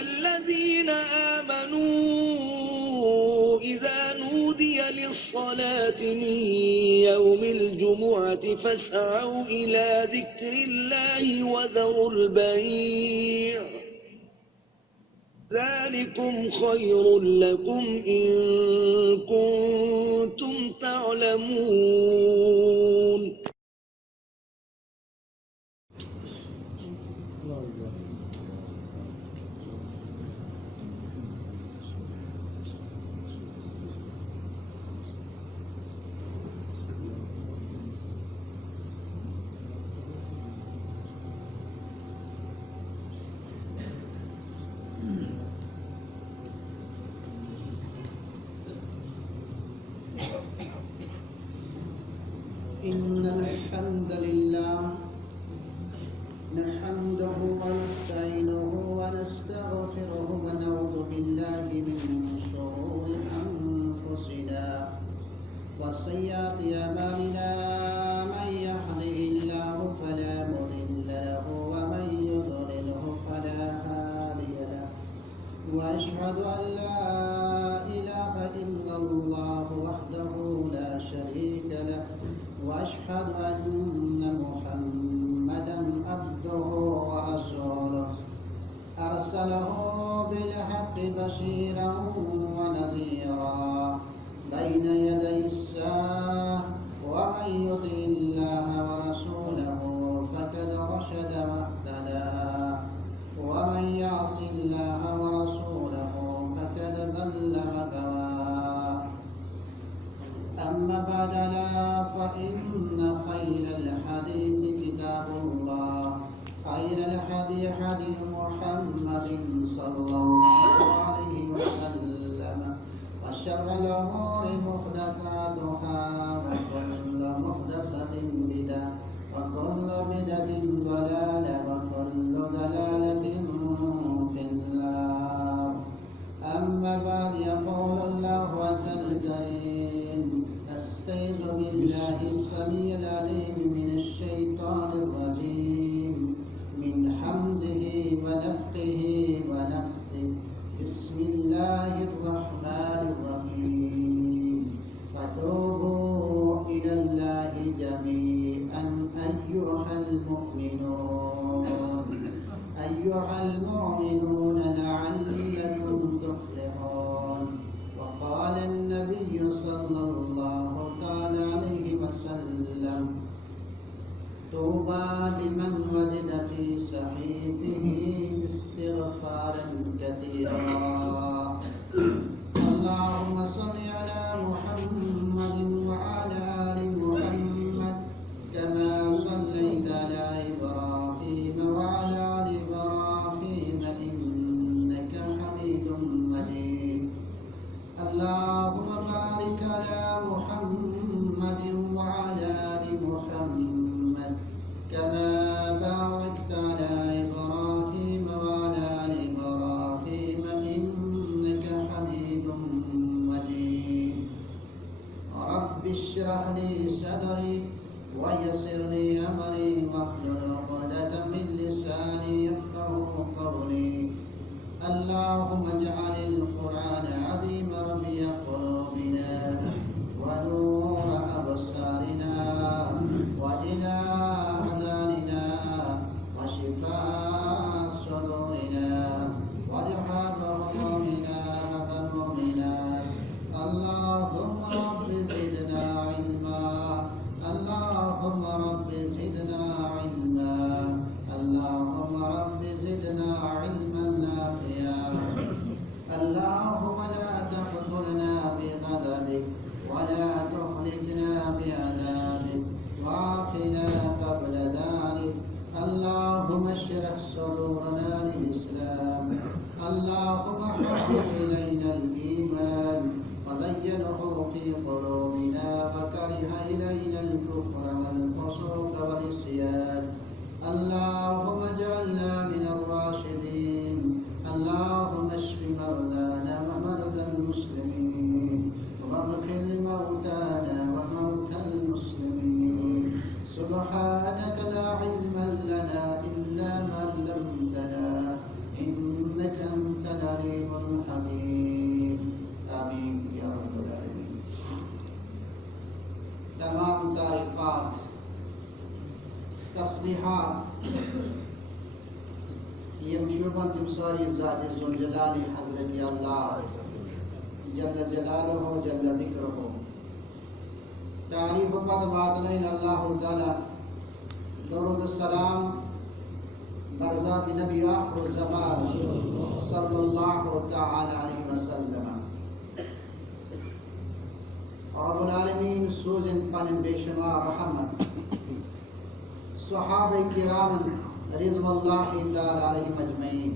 الذين آمنوا إذا نودي للصلاة من يوم الجمعة فاسعوا إلى ذكر الله وذروا البيع ذلكم خير لكم إن كنتم تعلمون. إن الحمد لله نحمده ونستعينه ونستغفره ونعوذ بالله من شرور أنفسنا وسيئات أعمالنا من يهده الله فلا مضل له ومن يضلله فلا هادي له وأشهد أن لا إله إلا الله وحده لا شريك له وأشهد أن محمدا عبده ورسوله أرسله بالحق بشيرا ونذيرا بين يدي الساعة ومن يطع الله ورسوله فقد رشد واهتدى ومن يعص الله ورسوله فقد ضل وغوى. أما بعد فإن خير الحديث كتاب الله خير الهدي هدي محمد صلى الله عليه وسلم وشر الأمور محدثاتها وكل محدثة بدعة وكل بدعة ضلالة وكل ضلالة في النار. أما بعد يقول الله عز الكريم أستعيذ بالله السميع العليم من الشيطان الرجيم من حمزه ونفخه ونفثه. بسم الله الرحمن الرحيم. فتوبوا إلى الله جميعا أيها المؤمنون لعلكم تفلحون. وقال النبي صلى الله تعالى عليه وسلم طوبى لمن وجد في صحيفه استغفارا كثيرا. اللهم صل على محمد وعلى آل محمد كما صليت على إبراهيم وعلى آل إبراهيم إنك حميد مجيد. اللهم بارك على محمد وعلى آل محمد كما باركت على إبراهيم وعلى آل إبراهيم إنك حميد مجيد. رب اشرح لي صدري ويسر لي أمري واحلل عقدة من لساني يفقهوا قولي. اللهم اجعل القرآن عظيم ربيع قلوبنا ونور أبصارنا وجلاء أبداننا وشفاء صدورنا وذهاب همومنا وغمومنا. اللهم رب زدنا علما. اللهم رب زدنا علما. اللهم رب زدنا علما نافعا. اللهم لا تقتلنا بغضبك ولا تهلكنا بعذابك وعافنا قبل ذلك. اللهم اشرح صدورنا للإسلام. اللهم حبب إلينا الإيمان وزينه في قلوبنا وكره إلينا الكفر والفسوق والعصيان. اللهم اجعلنا من الراشدين. اللهم اشف مرضانا ومرضى المسلمين واغفر لموتانا وموتى المسلمين. سبحانك لا علم لنا إلا ما علمتنا إنك أنت تعریفات تسبیحات یم شوبان تم ساری ذات ذوالجلال حضرت اللہ جل جلالہ جل ذکرہ تعریف پد باتنین اللہ تعالی درود السلام بر ذات نبی آخر الزمان صلی اللہ تعالی علیہ وسلم رب العالمین سوزن پنن بے شمار رحمت صحابہ کرام رضوان اللہ تعالی علیہم اجمعین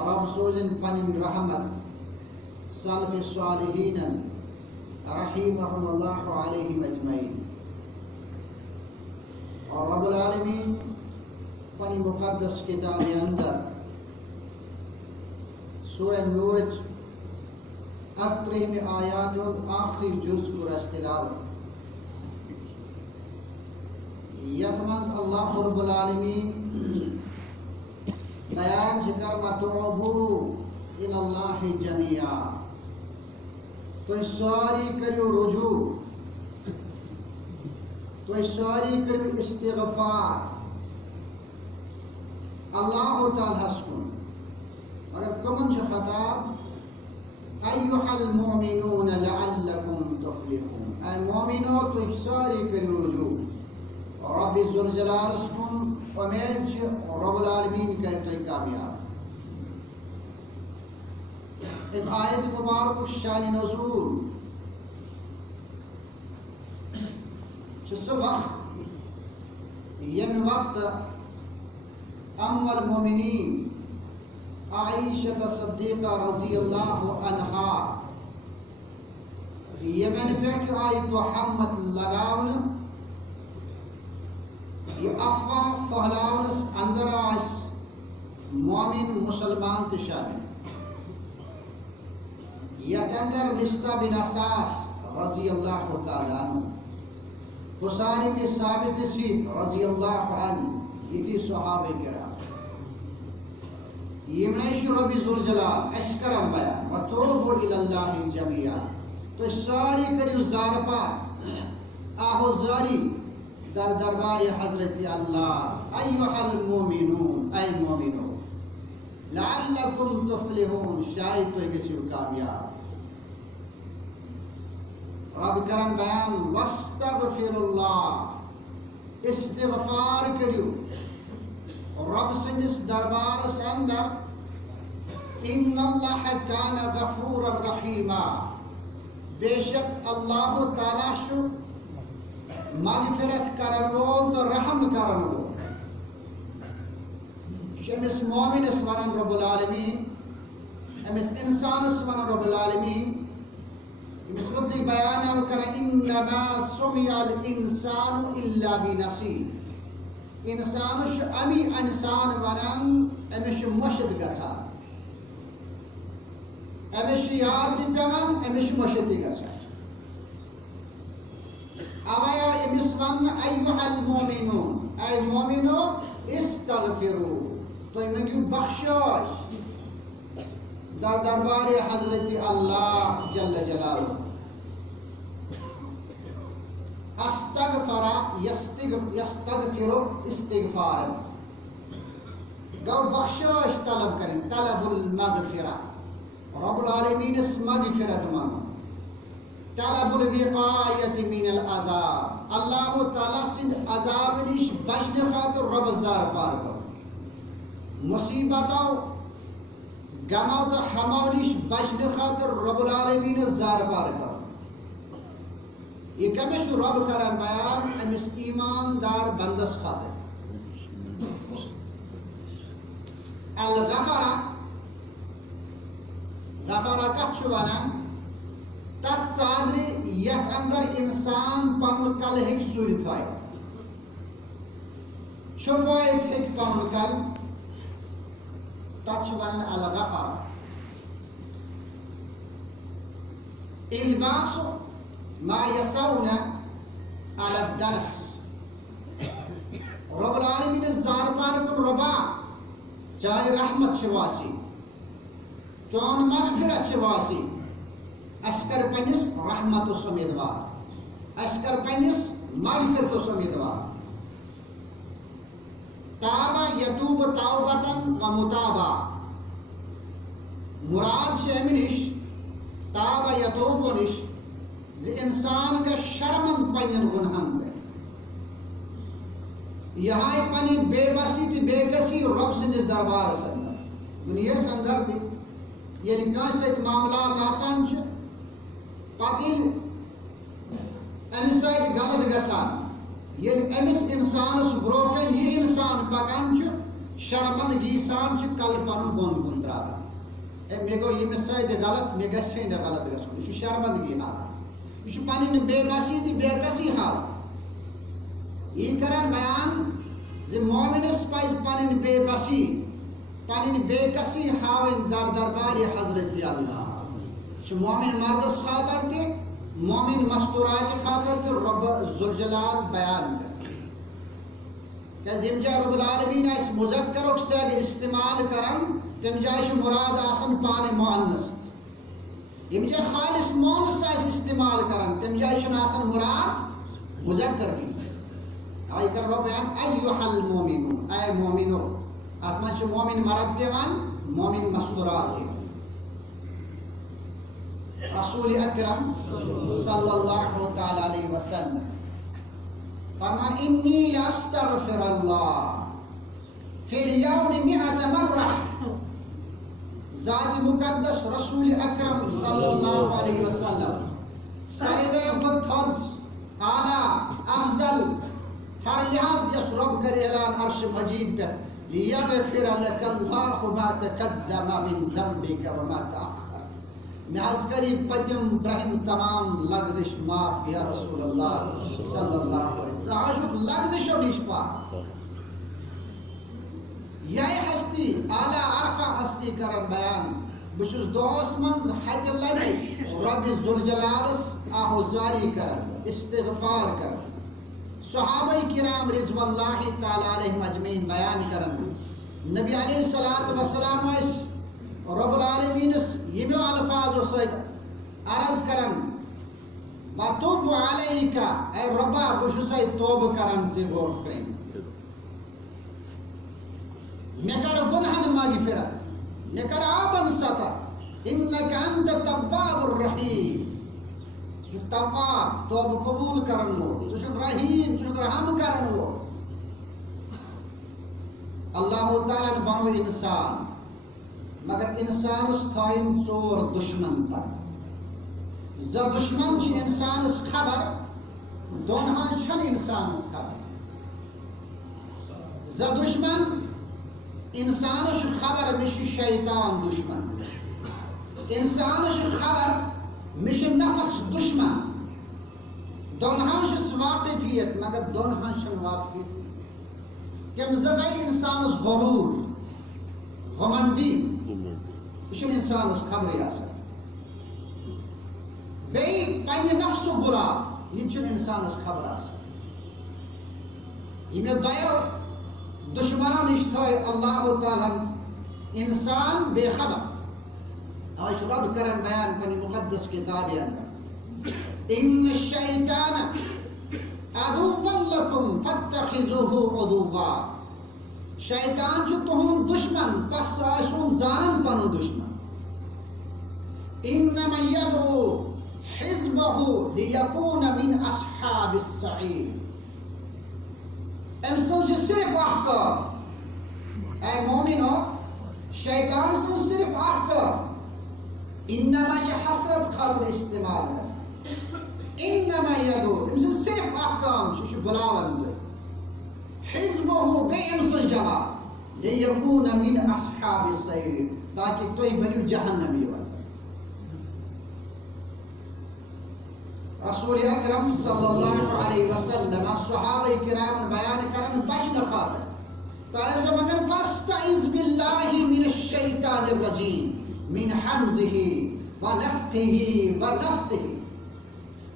رب سوزن پنن رحمت سلف صالحین رحمهم اللہ علیہم اجمعین اور رب العالمین پنی مقدس کتاب اندر سورہ نورج اکترہم آیات آخری جز کو تلاوت یتمز اللہ رب العالمین بیان ذکر وتوبو الی اللہ جميعا تو ساری کرو رجوع تو ساری کرو استغفار اللہ تعالی حسن اگر کمن چھ خطاب ایها المؤمنون لعلكم تفلحون اے مومنو تو ساری کرو رجوع رب ذوالجلال اسکن امید چھ رب العالمین کرتے کامیاب اب آیت مبارک شان نزول چھ وقت یم وقت ام المؤمنین عائشہ صدیقہ رضی اللہ عنہا یمن پیٹھ آئی تو حمد لگاون یہ افواہ پھیلاونس اندر آس مومن مسلمان تہ شامل یتھ اندر مصطح بن اساس رضی اللہ تعالی عنہ حسین بن ثابت سی رضی اللہ عنہ یہ صحابہ کرام یمنیش رب ذوالجلال اسکرم بیان وتوبوا الی اللہ جميعا تو ساری کریو زارپا آہو زاری در دربار حضرت اللہ ایها المؤمنون اے مومنو لعلکم تفلحون شاید تو کسی کامیاب رب کرم بیان واستغفر اللہ استغفار کریو رب سندس دربارس اندر ان اللہ کان غفورا رحیما بے شک اللہ تعالی شو مغفرت کرن وول تو رحم کرن وول شمس مومن اس ونن رب العالمین امس انسان اس ونن رب العالمین امس مطلق بیان کر انما سمع الانسان الا بنصیب انسانش امی انسان ونن امش مشد گسان امش یاد پیوان امش مشد گسان اویا امس ون ایها المؤمنون اے مومنو استغفروا تو منگیو بخشش در دربار حضرت اللہ جل جلالہ استغفر یستغفر استغفارا گو بخشش طلب کریں طلب المغفرہ رب العالمین اس مغفرت مانو طلب الوقایت من العذاب اللہ تعالیٰ سند عذاب نیش بچنے خاطر رب زار پار کرو مصیبتوں غموں تو ہموں نیش بچنے خاطر رب العالمین زار پار کرو یہ کمش رب کرن بیان امس ایماندار بندس خاطر الغفرہ غفرہ کت چھو ونان تت ژادری یتھ اندر انسان پنن کل ہیک ژوٗرِ تھٲیِتھ چھپٲیِتھ ہیٚکہِ پنن کل تتھ چھِ ونان الغفرہ الباس ما يسعون على الدرس رب العالمین زار پار کن ربا چاہے رحمت شواسی چون مغفرت شواسی اشکر پنس رحمت امیدوار اشکر پنس مغفرت امیدوار تابا یتوب توبتن و متابا مراد سے امنش تابا یتوب نش زِ انسان کا شرمند پنن گنہن پہ یہ پنی بے بسی تی بے کسی رب سندس دربار اندر دنیا اندر تھی یہ کنس سۭتۍ معاملات آسان چھ پتہ امس سۭتۍ غلط گژھان ییٚلہِ أمِس انسانس برونٛہہ کَنہِ یہِ انسان پکان چھُ شرمندگی سان چھُ کل پنُن بۄن کُن تراوان ہے مےٚ گوٚو ییٚمِس سۭتۍ غلط مےٚ گژھِ ہے نہٕ غلط گژھُن یہِ چھُ شرمندگی ہاوان یہ چھُ پنٕنۍ بے بسی تہٕ بے کسی ہاوان یہِ کران بیان زِ مومنس پزِ پنٕنۍ بے بسی پنٕنۍ بے کسی ہاوٕنۍ در دربارِ حضرت اللہ چھُ مومن مردس خاطر تہِ مومن مستورات خاطر تہِ رب ذوالجلال بیان کر کیٛازِ ییٚمہِ جایہِ رب العالمین آسہِ مذکرُک سیگ استعمال کران تمہِ جایہِ چھُ مراد آسان پانے مؤنث ییٚمہِ جایہِ خالص مؤنث آسہِ استعمال کران تمہِ جایہِ چھُنہٕ آسان مراد مذکر بھی آئی کر رب بیان ایھا المؤمنون اے مومنو اتھ منٛز چھُ مومن مرد تہِ یِوان مومن مستورات تہِ یِوان رسول اکرم صلی اللہ تعالی علیہ وسلم فرمان انی لاستغفر اللہ فی اليوم 100 مرہ ذات مقدس رسول اکرم صلی اللہ علیہ وسلم ساروی کھۄتہٕ تھوٚد اعلیٰ افضل ہر لحاظ یس رب کر اعلان عرش مجید پہ لیغفر لک اللہ ما تقدم من ذنبک وما تأخر مے حظ کری پتم برہم تمام لغزش معاف یا رسول اللہ صلی اللہ علیہ وسلم آجک لغزشو نش پاک یہ ہستی اعلیٰ عرفہ ہستی کرن بیان بچس دوس منز حج لبی رب ذوالجلالس آہوزاری کرن استغفار کرن صحابہ کرام رضوان اللہ تعالی علیہم اجمعین بیان کرن نبی علیہ الصلوۃ والسلام اس رب العالمین یمو الفاظ سۭتۍ عرض کرن وَتُوبُ عَلَيْكَ اے ربا بہٕ چھُسے توبہ کران ژےٚ برونٛٹھ کَنہِ مےٚ کر گنہن مغفرت مےٚ کر آبن سطح اِنَّكَ أَنْتَ التَّوَّابُ الرَّحِيمُ ژٕ چھُکھ تواب توبہ قبول کرن وول ژٕ چھُکھ رحیم ژٕ چھُکھ رحم کرن وول اللہ تعالیٰ بنو انسان مگر انسانس تھٲیِن 4 دشمن پتہٕ زٕ دشمن چھِ انسانس خبر دۄن ہٕنٛز چھنہٕ انسانس خبر زٕ دشمن انسانس چھُ خبر مےٚ چھُ شیطان دشمن انسانس چھُ خبر مےٚ چھُ نفس دشمن دۄن ہٕنٛز چھُس واقفیت مگر دۄن ہٕنٛز چھنہٕ واقفیت تِم زٕ گٔے انسانس غروٗر غمنڈی یہ چھُنہٕ انسانس خبرٕے آسان بیٚیہِ پننہِ نفسُک غلام یہِ چھُنہٕ انسانس خبر آسان ییٚمہِ دۄیو دشمنو نِش تھٲے اللہ تعالیٰ انسان بے خبر آج چھُ رب کران بیان پننہِ مقدس کتابہِ اندر ان الشیطان عدو لکم فاتخذوه عدوا شیطان چھُ تُہُنٛد دشمن پس آسُن زانن پنُن دشمن انما یدعو حزبه لیکون من اصحاب السعیر أمۍ سٕنٛز چھِ صرف اکھ کٲم اے مومنو شیطان سٕنٛز صرف اکھ کٲم انما چھِ حسرت خٲطرٕ استعمال گژھان انما یدعو أمۍ سٕنٛز صرف اکھ کٲم چھِ یہِ چھُ بُلاوان تُہۍ حزبه گٔے أمۍ سٕنٛز جماعت لیکون من اصحاب السعیر تاکہ تُہۍ بٔنِو جہنمی وٲلۍ رسول اکرم صلی اللہ علیہ وسلم صحابہ کرام بیان کرن بچنہٕ خاطر تۄہہِ ٲسۍزیو وَنان فاستعذ باللہ من الشیطان الرجیم من حمزہ ونفخہ ونفثہ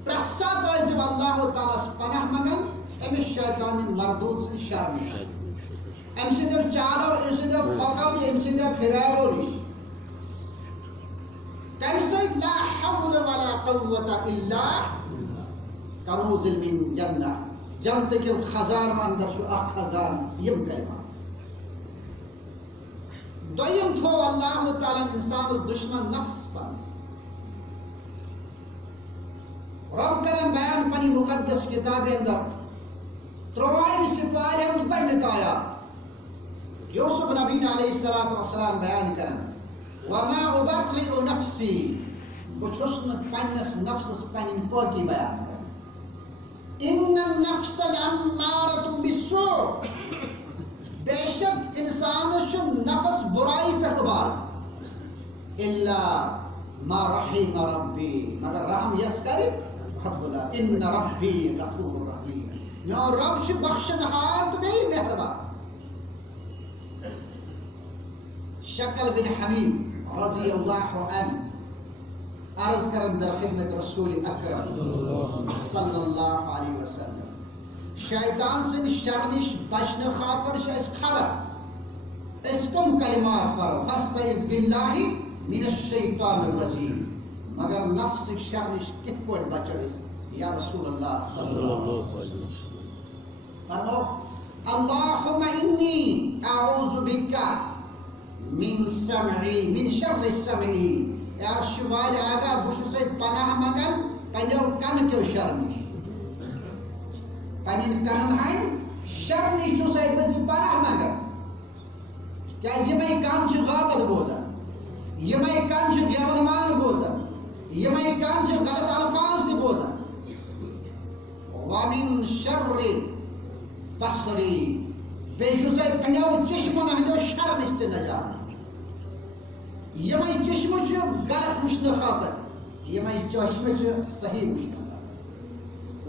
پرٛٮ۪تھ ساتہٕ ٲسۍزیو اللہ تعالیٰ ہس پناہ منگان أمِس شیطانہِ مردوٗد سٕنٛدِ شرٕ نِش أمۍ سٕنٛدیو چالو أمۍ سٕنٛدیو پھۄکو تہٕ أمۍ سٕنٛدیو پھِراوو نِش تَمہِ سۭتۍ لا حول ولا قوة الا کنوز من جنہ جنت کے خزان اندر چھو اخ خزان یم کلمہ دویم تھو اللہ تعالیٰ انسان دشمن نفس بن رب کرن بیان پنی مقدس کتاب اندر تروائم سپارے ہم پہلے آیات یوسف نبی علیہ السلام بیان کرن وما ابرئ نفسی بچھس پنس نفسس پنن پاکی بیان کرن ان النفس الامارۃ بالسوء بے شک انسان چھ نفس برائی پہ بار الا ما رحم ربی مگر رحم یس کر خدا ان ربی غفور رحیم میون رب چھ بخشن ہار تو بھی مہربان شکل بن حمید رضی اللہ عنہ عرض کرن در خدمت رسول اکرم صلی اللہ علیہ وسلم شیطان سن شر نش بچن خاطر اس خبر اس کم کلمات پر استعذ باللہ من الشیطان الرجیم مگر نفس شر نش کت پوٹ بچو اس یا رسول اللہ صلی اللہ علیہ وسلم فرمو اللہم انی اعوذ بکا من سمعی من شر السمعی یا شوال آگا بشو سے پناہ مگن پنیو کن کیو شر نش پنین کنن ہائن شر نیچو سے بزی پناہ مگر کیا یہ میں کام چھ غابت بوزن یہ میں کام چھ گیورمان بوزن یہ میں کام چھ غلط الفاظ دی بوزن ومن شر بصری بیشو سے پنیو چشم نہدو شر نشتے نجات یہ میں چشم چھ غلط مشن خاطر یہ میں چشم چھ صحیح مشن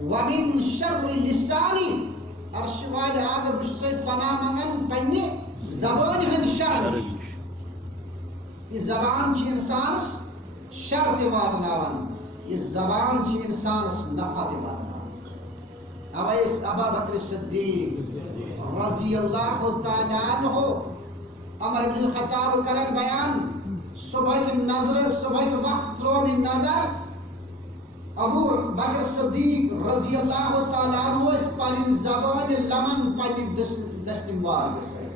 ومن شر لسانی ارشوال آگر بشت پناہ منگن پنی زبان ہند شر یہ زبان چھ انسانس شر تے واتناون یہ زبان چھ انسانس نفع تے واتناون اویس ابا بکر صدیق رضی اللہ تعالی عنہ عمر بن الخطاب کرن بیان صبح کی نظر صبح کے وقت روی نظر ابو بکر صدیق رضی اللہ تعالی عنہ اس پانی زبان لمن پانی دستموار بسر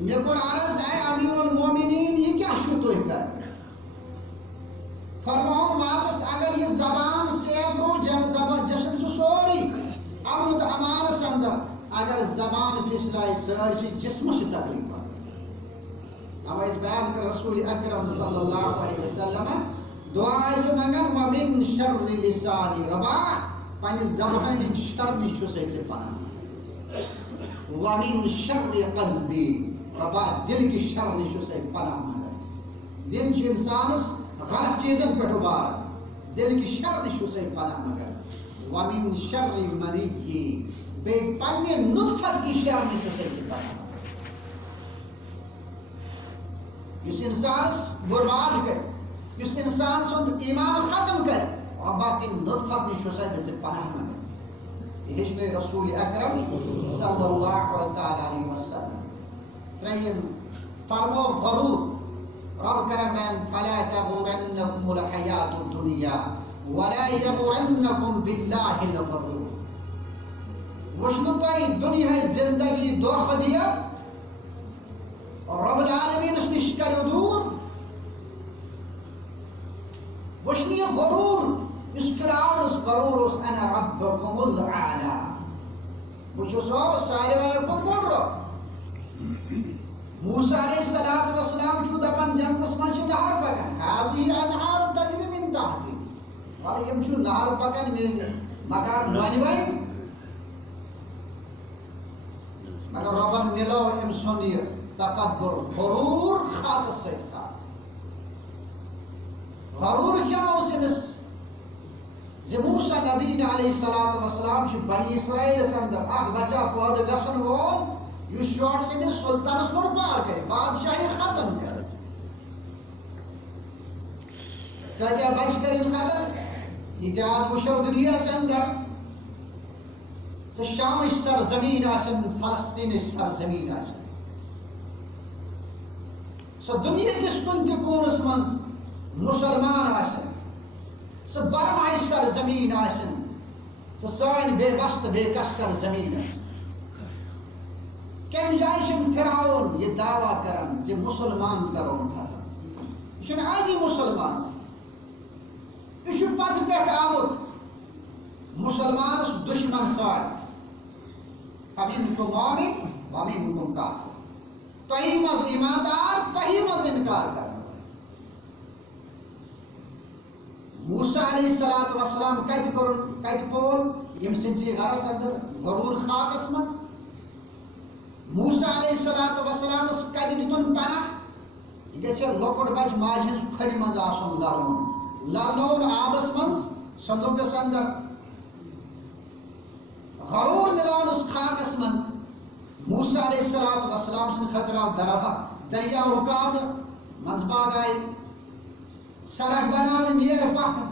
میں کو عرض ہے امیر المومنین یہ کیا شتوئی کر فرماؤں واپس اگر یہ زبان سیب رو جب زبان جشن سے سوری امن و امان سندر اگر زبان فسرائی سرشی جسم سے تکلیف پر اب اس بیان کر رسول اکرم صلی اللہ علیہ وسلم دعا جو منگن ومن شر لسانی ربا پانی زبان شر نیچو سے پناہ ومن شر قلبی ربا دل کی شر نیچو سے پناہ مگر دل چھ انسانس غلط چیزن پٹھو بار دل کی شر نیچو سے پناہ مگر ومن شر منی بے پانی نطفت کی شر نیچو سے پناہ اس انسانس برباد کر اس انسان سن ایمان ختم کر اور باقی نطفت نیچو سے پناہ مگر یہ حشن رسول اکرم صلی اللہ علیہ وسلم ترین فرمو غرور رب کرن بین فلا تغرنکم الحیات الدنیا ولا یغرنکم باللہ الغرور وشنو تاری دنیا زندگی دور خدیا رب العالمین اس نشکر دور وشنی غرور اس فرعون اس غرور اس انا ربکم الاعلا وچو سو سارے وائے خود بڑھ رہا موسیٰ علیہ السلام جو دپن جنتس منچ نہر پکن حاضی انہار تجری من تحتی والا یم چھو نہر پکن من مکان نوانی بائی مگر ربن ملو ام سنی تکبر غرور خالق سید کا غرور کیا اس مس موسیٰ نبی علیہ السلام چھو بنی اسرائیل اندر اک بچہ پود گسن وول یہ شوٹ سے دے سلطان اس پر پار کرے بادشاہی ختم کر کیا بچ کر ان قدر حجاز مشو دنیا سے اندر سے شام سرزمین آسن فلسطین سرزمین آسن سو دنیا کس کن تکون اس منز مسلمان آسن سو برمائی سرزمین آسن سٲنۍ بے بس تہٕ بے کثر زٔمیٖنس کمہِ جایہِ چھُنہٕ فِرعون یہِ دعوا کران زِ مُسلمان کرون ختم. یہِ چھُنہٕ أزی مُسلمان، یہِ چھُ پتہٕ پٮ۪ٹھ آمُت مُسلمانس دُشمن سۭتۍ. فَمِنکُم مُؤمِن وَمِنکُم کافِر. تۄہی منٛز ایٖماندار، تۄہی منٛز اِنکار کرن وٲلۍ. موسیٰ علیہ الصلوۃ والسلام کتہِ پول ییٚمہِ سٕنٛدسٕے گرس اندر غروٗر خاکس منٛز. موسیٰ علیہ الصلوۃ والسلامس کتہِ دِتُن پناہ؟ یہِ گژھِ لۄکُٹ بچہِ ماجہِ ہٕنٛز کھۄرِ منٛز آسُن لرنوُن، لرنوُن آبس منٛز صندوٗقس اندر. غروٗر مِلونس خاکس منٛز. موسیٰ علیہ الصلوۃ والسلام سٕنٛدِ خٲطرٕ آو دریاو رُکاونہٕ، منٛزباگ آیہِ سڑک بناونہٕ نیر پکنہٕ.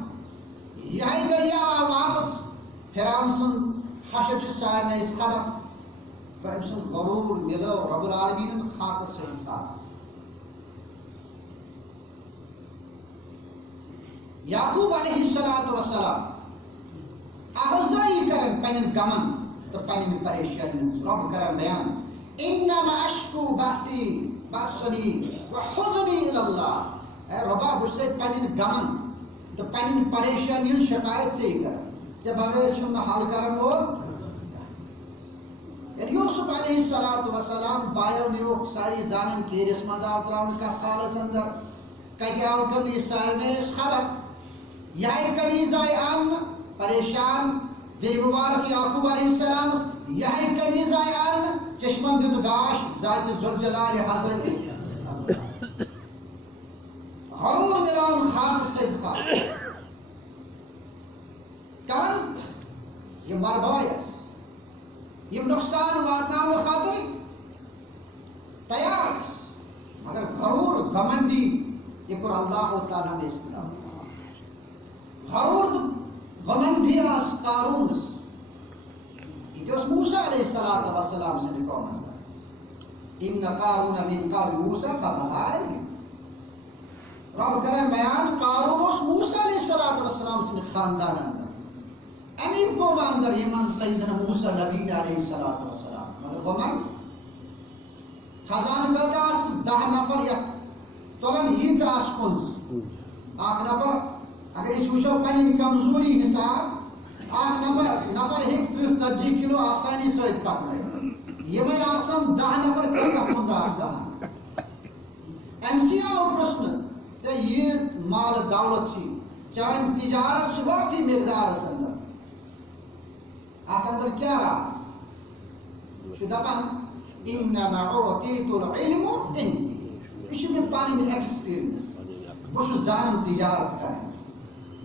یِہے دریاو آو واپس. فِرعون سُنٛد حشر چھِ سارنٕے أسۍ خبر. أمۍ سُنٛد غروٗر مِلٲو رۄب العالمیٖنن خاکس سۭتۍ خاک. یعقوب علیہ الصلوۃ والسلام افضٲیی کرن پننٮ۪ن غمن تہٕ پننٮ۪ن پریشٲنین ہٕنٛز. رۄب کران بیان انما اشکو بثی وحزنی الی اللہ. اے رۄبا بہٕ چھُسے پننٮ۪ن غمن تہٕ پننٮ۪ن پریشٲنین ہٕنٛز شکایت ژےٚ کران، ژےٚ بغٲر چھُم نہٕ حل کرن وول. ییٚلہِ یوٗسف علیہ الصلوۃ والسلام بایو نیوٗکھ ساری زانن کیرِس منٛز آو تراونہٕ کتھ حالس اندر. کتہِ آو کرنہٕ یہِ سارنٕے ٲس خبر. یِہے کنیٖز آیہِ آننہٕ پریشان دِلہِ مُبارک یعقوب علیہ السلامس. یِہے کنیٖز آیہِ آننہٕ چشمن دیُت گاش ذاتِ ذوالجلالِ حضرت. غروٗر مِلون خاکس سۭتۍ خاک. کمن؟ یِم مربٲے ٲسۍ یِم نۄقصان واتناونہٕ خٲطرٕ تیار ٲسۍ، مگر غروٗر گھمنڈی یہِ کوٚر اللہ تعالیٰ ہن استعمال. غروٗر تہٕ گھمنڈی آس قارونس. یہِ تہِ اوس موسیٰ علیہ الصلوۃ والسلام سٕنٛدِ قومن منٛز. اِنَّ قارون من قوم موسیٰ فبغى علیہم. رب کران بیان قارون اوس موسیٰ علیہ الصلوۃ والسلام سٕنٛدِ خاندان اندر، امی قوم اندر یِمن سیدنا موسیٰ نبی علیہ الصلوۃ والسلام. مگر گھمنڈ خزانہٕ کۭتیاہ آسس 10 نفر یتھ تُلن ییٖژ آسہِ پوٚنٛز. اکھ نفر اگر أسۍ وٕچھو پنٕنۍ کمزوری حساب اکھ نفر ہیٚکہِ 30-40 کِلوٗ آسٲنی سۭتۍ پکنٲیِتھ. یِمے آسان 10 نفر کۭژاہ پوٚنٛز آسان. اَمہِ سٕے آو پرٛژھنہٕ ژےٚ یہِ مالہٕ دولت چھی، چٲنۍ تجارت چھِ وافی مقدارس اندر، اتھ اندر کیٛاہ راز؟ یہِ چھُ دپان انما اعطیت العلم عندی. یہِ چھِ مےٚ پنٕنۍ ایکسپیرینس. بہٕ چھُس زانان تجارت کرٕنۍ،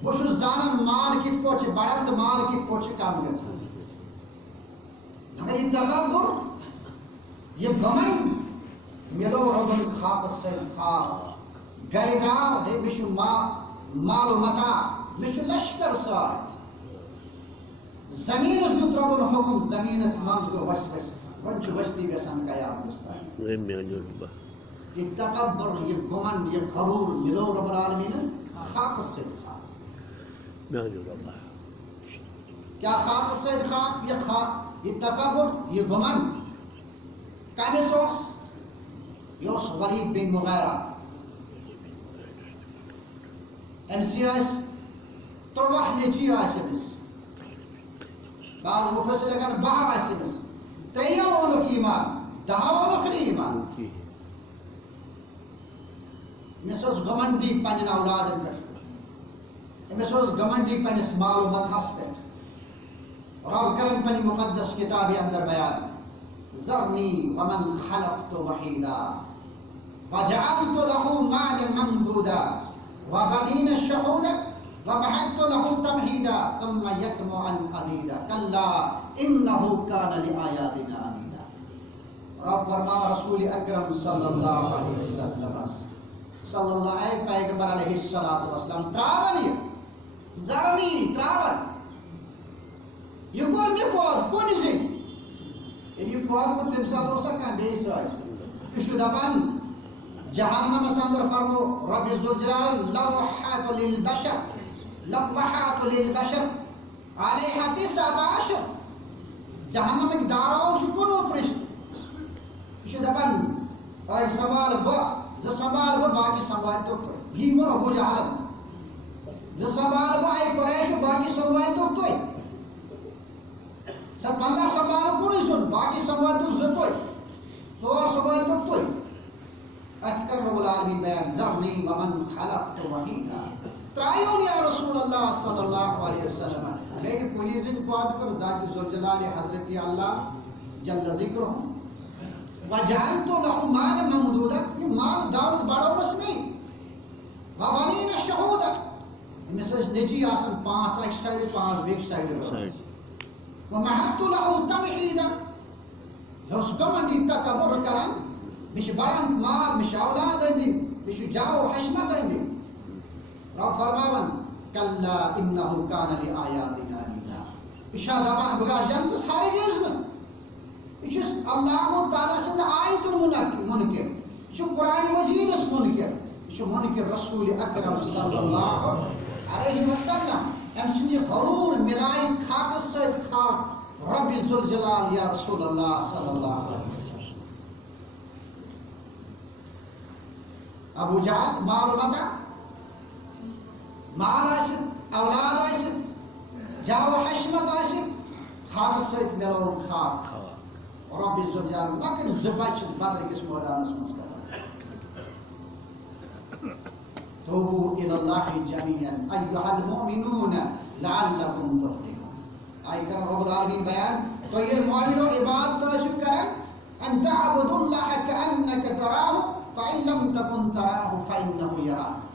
بہٕ چھُس زانان مال کِتھ پٲٹھۍ چھِ بڑان تہٕ مال کِتھ پٲٹھۍ چھِ کم گژھان. مگر یہِ تکبر، یہِ گھمنڈ مِلو رۄبن خاکس سۭتۍ خاک. گرِ درٛاو ہے مےٚ چھُ مال و متا، مےٚ چھُ لشکر سۭتۍ. زمیٖنس دیُت رۄبن حُکم، زمیٖنس منٛز گوٚو ؤسۍ وۄنۍ چھُ ؤستی گژھان قیامتس تام. یہِ تکبر، یہِ گھمنڈ، یہِ غروٗر مِلو رۄب العالمیٖنن خاکس سۭتۍ خاک. کیٛاہ خاکس سۭتۍ خاک؟ یہِ تکبر، یہِ گھمنڈ کٔمِس اوس؟ یہِ اوس ولید بن مغیرہ. أمِسٕے ٲسۍ 13 نیٚچی ٲسۍ أمِس. بعض مُفسِر ہٮ۪کان 12 آسہِ أمِس. 3 اوٚنُکھ ایٖمان، 10 اوٚنُکھ نہٕ ایٖمان. أمِس اوس گھمنڈی پننٮ۪ن اولادن پٮ۪ٹھ، أمِس اوس گھمنڈی پننِس مال و متحس پٮ۪ٹھ. رب کرن پننہِ مقدس کتابہِ اندر بیان ذرنی ومن خلقت وحیدا وجعلت له مالا ممدودا وبنين شهودا ومهدت له تمهيدا ثم يطمع ان ازيد كلا انه كان لآياتنا عنيدا. رب فرما رسول اکرم صلی اللہ علیہ وسلم صلی اللہ علیہ پیغمبر علیہ الصلوۃ والسلام تراون یہِ ذرنی تراون. یہِ کوٚر مےٚ پٲد کُنہِ زٔنۍ. ییٚلہِ یہِ پٲد کوٚر تمہِ ساتہٕ اوسا کانٛہہ بیٚیہِ سۭتۍ؟ یہِ چھُ دپان جہنمس اندر فرمو رب ذوالجلال لوحات للبشر علیہ 19 جہنم دارو کنو فرشت یہ دپان اور سوال بہ سوال باقی سوال تو یہ گو ابو جہل سوال بہ آئی قریش باقی سوال تو 15 سوال کن سن باقی سوال تو 4 سوال تو اتکر رب العالمین بیان ذرنی ومن خلقت وحیدا ترائیون یا رسول اللہ صلی اللہ علیہ وسلم گئی پولیزن قواد پر ذات ذوالجلال حضرت اللہ جل ذکر وجعلت له مال ممدودا یہ مال دولت بڑو بس نہیں وبنین شہودا مثل نجی آسن 5 ایک سائڈ 5 بیک سائڈ ومعدت له تمہیدا اس گمنڈی تکبر کرن مش بڑان مال مش اولاد اندی مش جاو حشمت اندی رب فرماون کلا انه کان لآیاتنا عنیدا اشاد دپان بگا جنتس ہرگز یہ اللہ تعالیٰ سند آیت منکر یہ قرآن مجید منکر یہ منکر رسول اکرم صلی اللہ علیہ وسلم ام سند غرور ملائی خاک سید خاک رب ذوالجلال یا رسول اللہ صلی اللہ علیہ وسلم ابو جہل مال متا مال آسد اولاد آسد جاو حشمت آسد خاک سید ملون خاک رب ذوالجلال لکن زبچ بدر کس میدان اس توبوا الى الله جميعا ايها المؤمنون لعلكم تفلحون آئی کر رب العالمین بیان تو یہ مومنو عبادت توجہ کرن ان تعبدوا الله كأنك تراه فإن لم تكن تراه فإنه يراك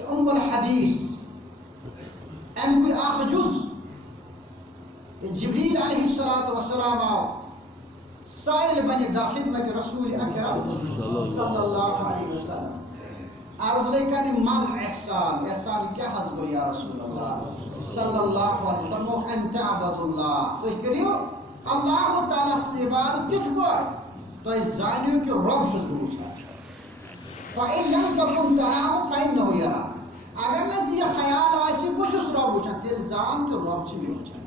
ام الحدیث ام کوئی آخ جز جبریل علیہ السلام آو سائل بنی در خدمت رسول اکرم صلی اللہ علیہ وسلم عرض لے کرنے مال احسان کیا حضب یا رسول اللہ صلی اللہ علیہ وسلم فرمو ان تعبد اللہ تو کریو اللہ تعالیٰ سے عبادت تتھ پر تو اس زانیو کہ رب شد بروچا فَإِن لَمْ تَكُمْ تَرَاهُ فَإِنَّهُ يَرَاكَ اگر نہ یہ خیال آئیسی کچھ اس رب بروچا تیل زان کہ رب چی بروچا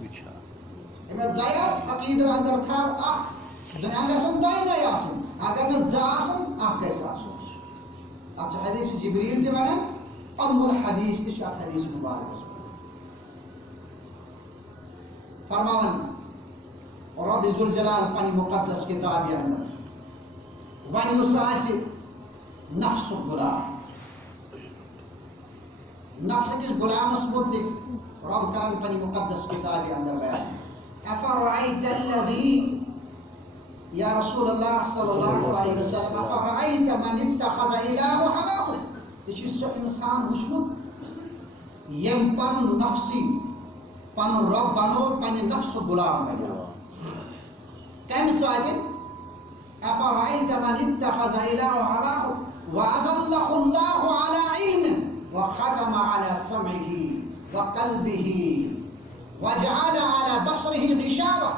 میں دایا عقیدہ اندر تھا اخ دنیا گسن دائی نہیں آسن اگر نہ زاسن اخ کیسا آسوس اچھا حدیث جبریل دی ونن ام الحدیث دی شاید حدیث مبارک اس فرماون رب ذوالجلال پانی مقدس کتابی اندر وانی اساسی نفس غلام نفس کس غلام اس مطلق رب کرن پانی مقدس کتابی اندر بیان افرعیت الذی یا رسول اللہ صلی اللہ علیہ وسلم افرعیت من اتخذ الہ ہواہ تیچی سو انسان وچمت یم پن نفسی پن رب بنو پن نفس غلام بنو کم ساتن افرعیت من اتخذ الہ ہواہ وأظلہ اللہ علی علم وختم على سمعه وقلبه وجعل على بصره غشاوة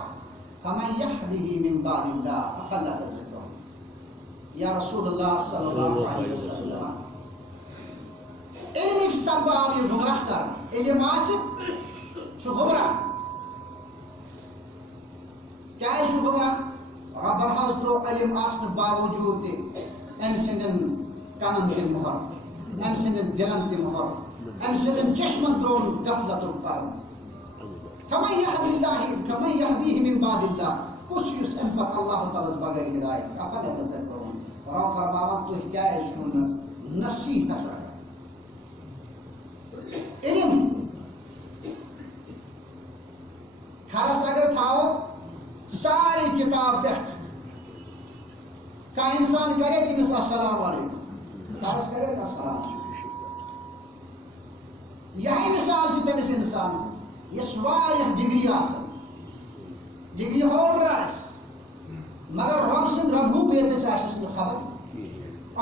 فمن يهده من بعد الله أفلا تذكرون يا رسول الله صلى الله عليه وسلم علمك سبب گمراہ کر علم واسط شو گمراہ کیا ہے شو گمراہ رب الحضر علم آسن باوجود ام سندن کنن تی مہر ام سندن دلن تی مہر ام سندن چشمن درون غفلت القرن فمن يهدي الله كمن يهديه من بعد الله کچھ اس ان پر اللہ تعالی بغیر ہدایت افلا تذکرون اور فرماون تو حکایت چون نصیحت رکھ علم خرس اگر تھاو ساری کتاب پٹھ کا انسان کرے تمس السلام علیکم خرس کرے کا سلام یہی مثال سے تمس انسان سے یہ واریاہ ڈگری آسن ڈگری ہولڈر آس مگر رب سن ربوبیت سے آسس نہ خبر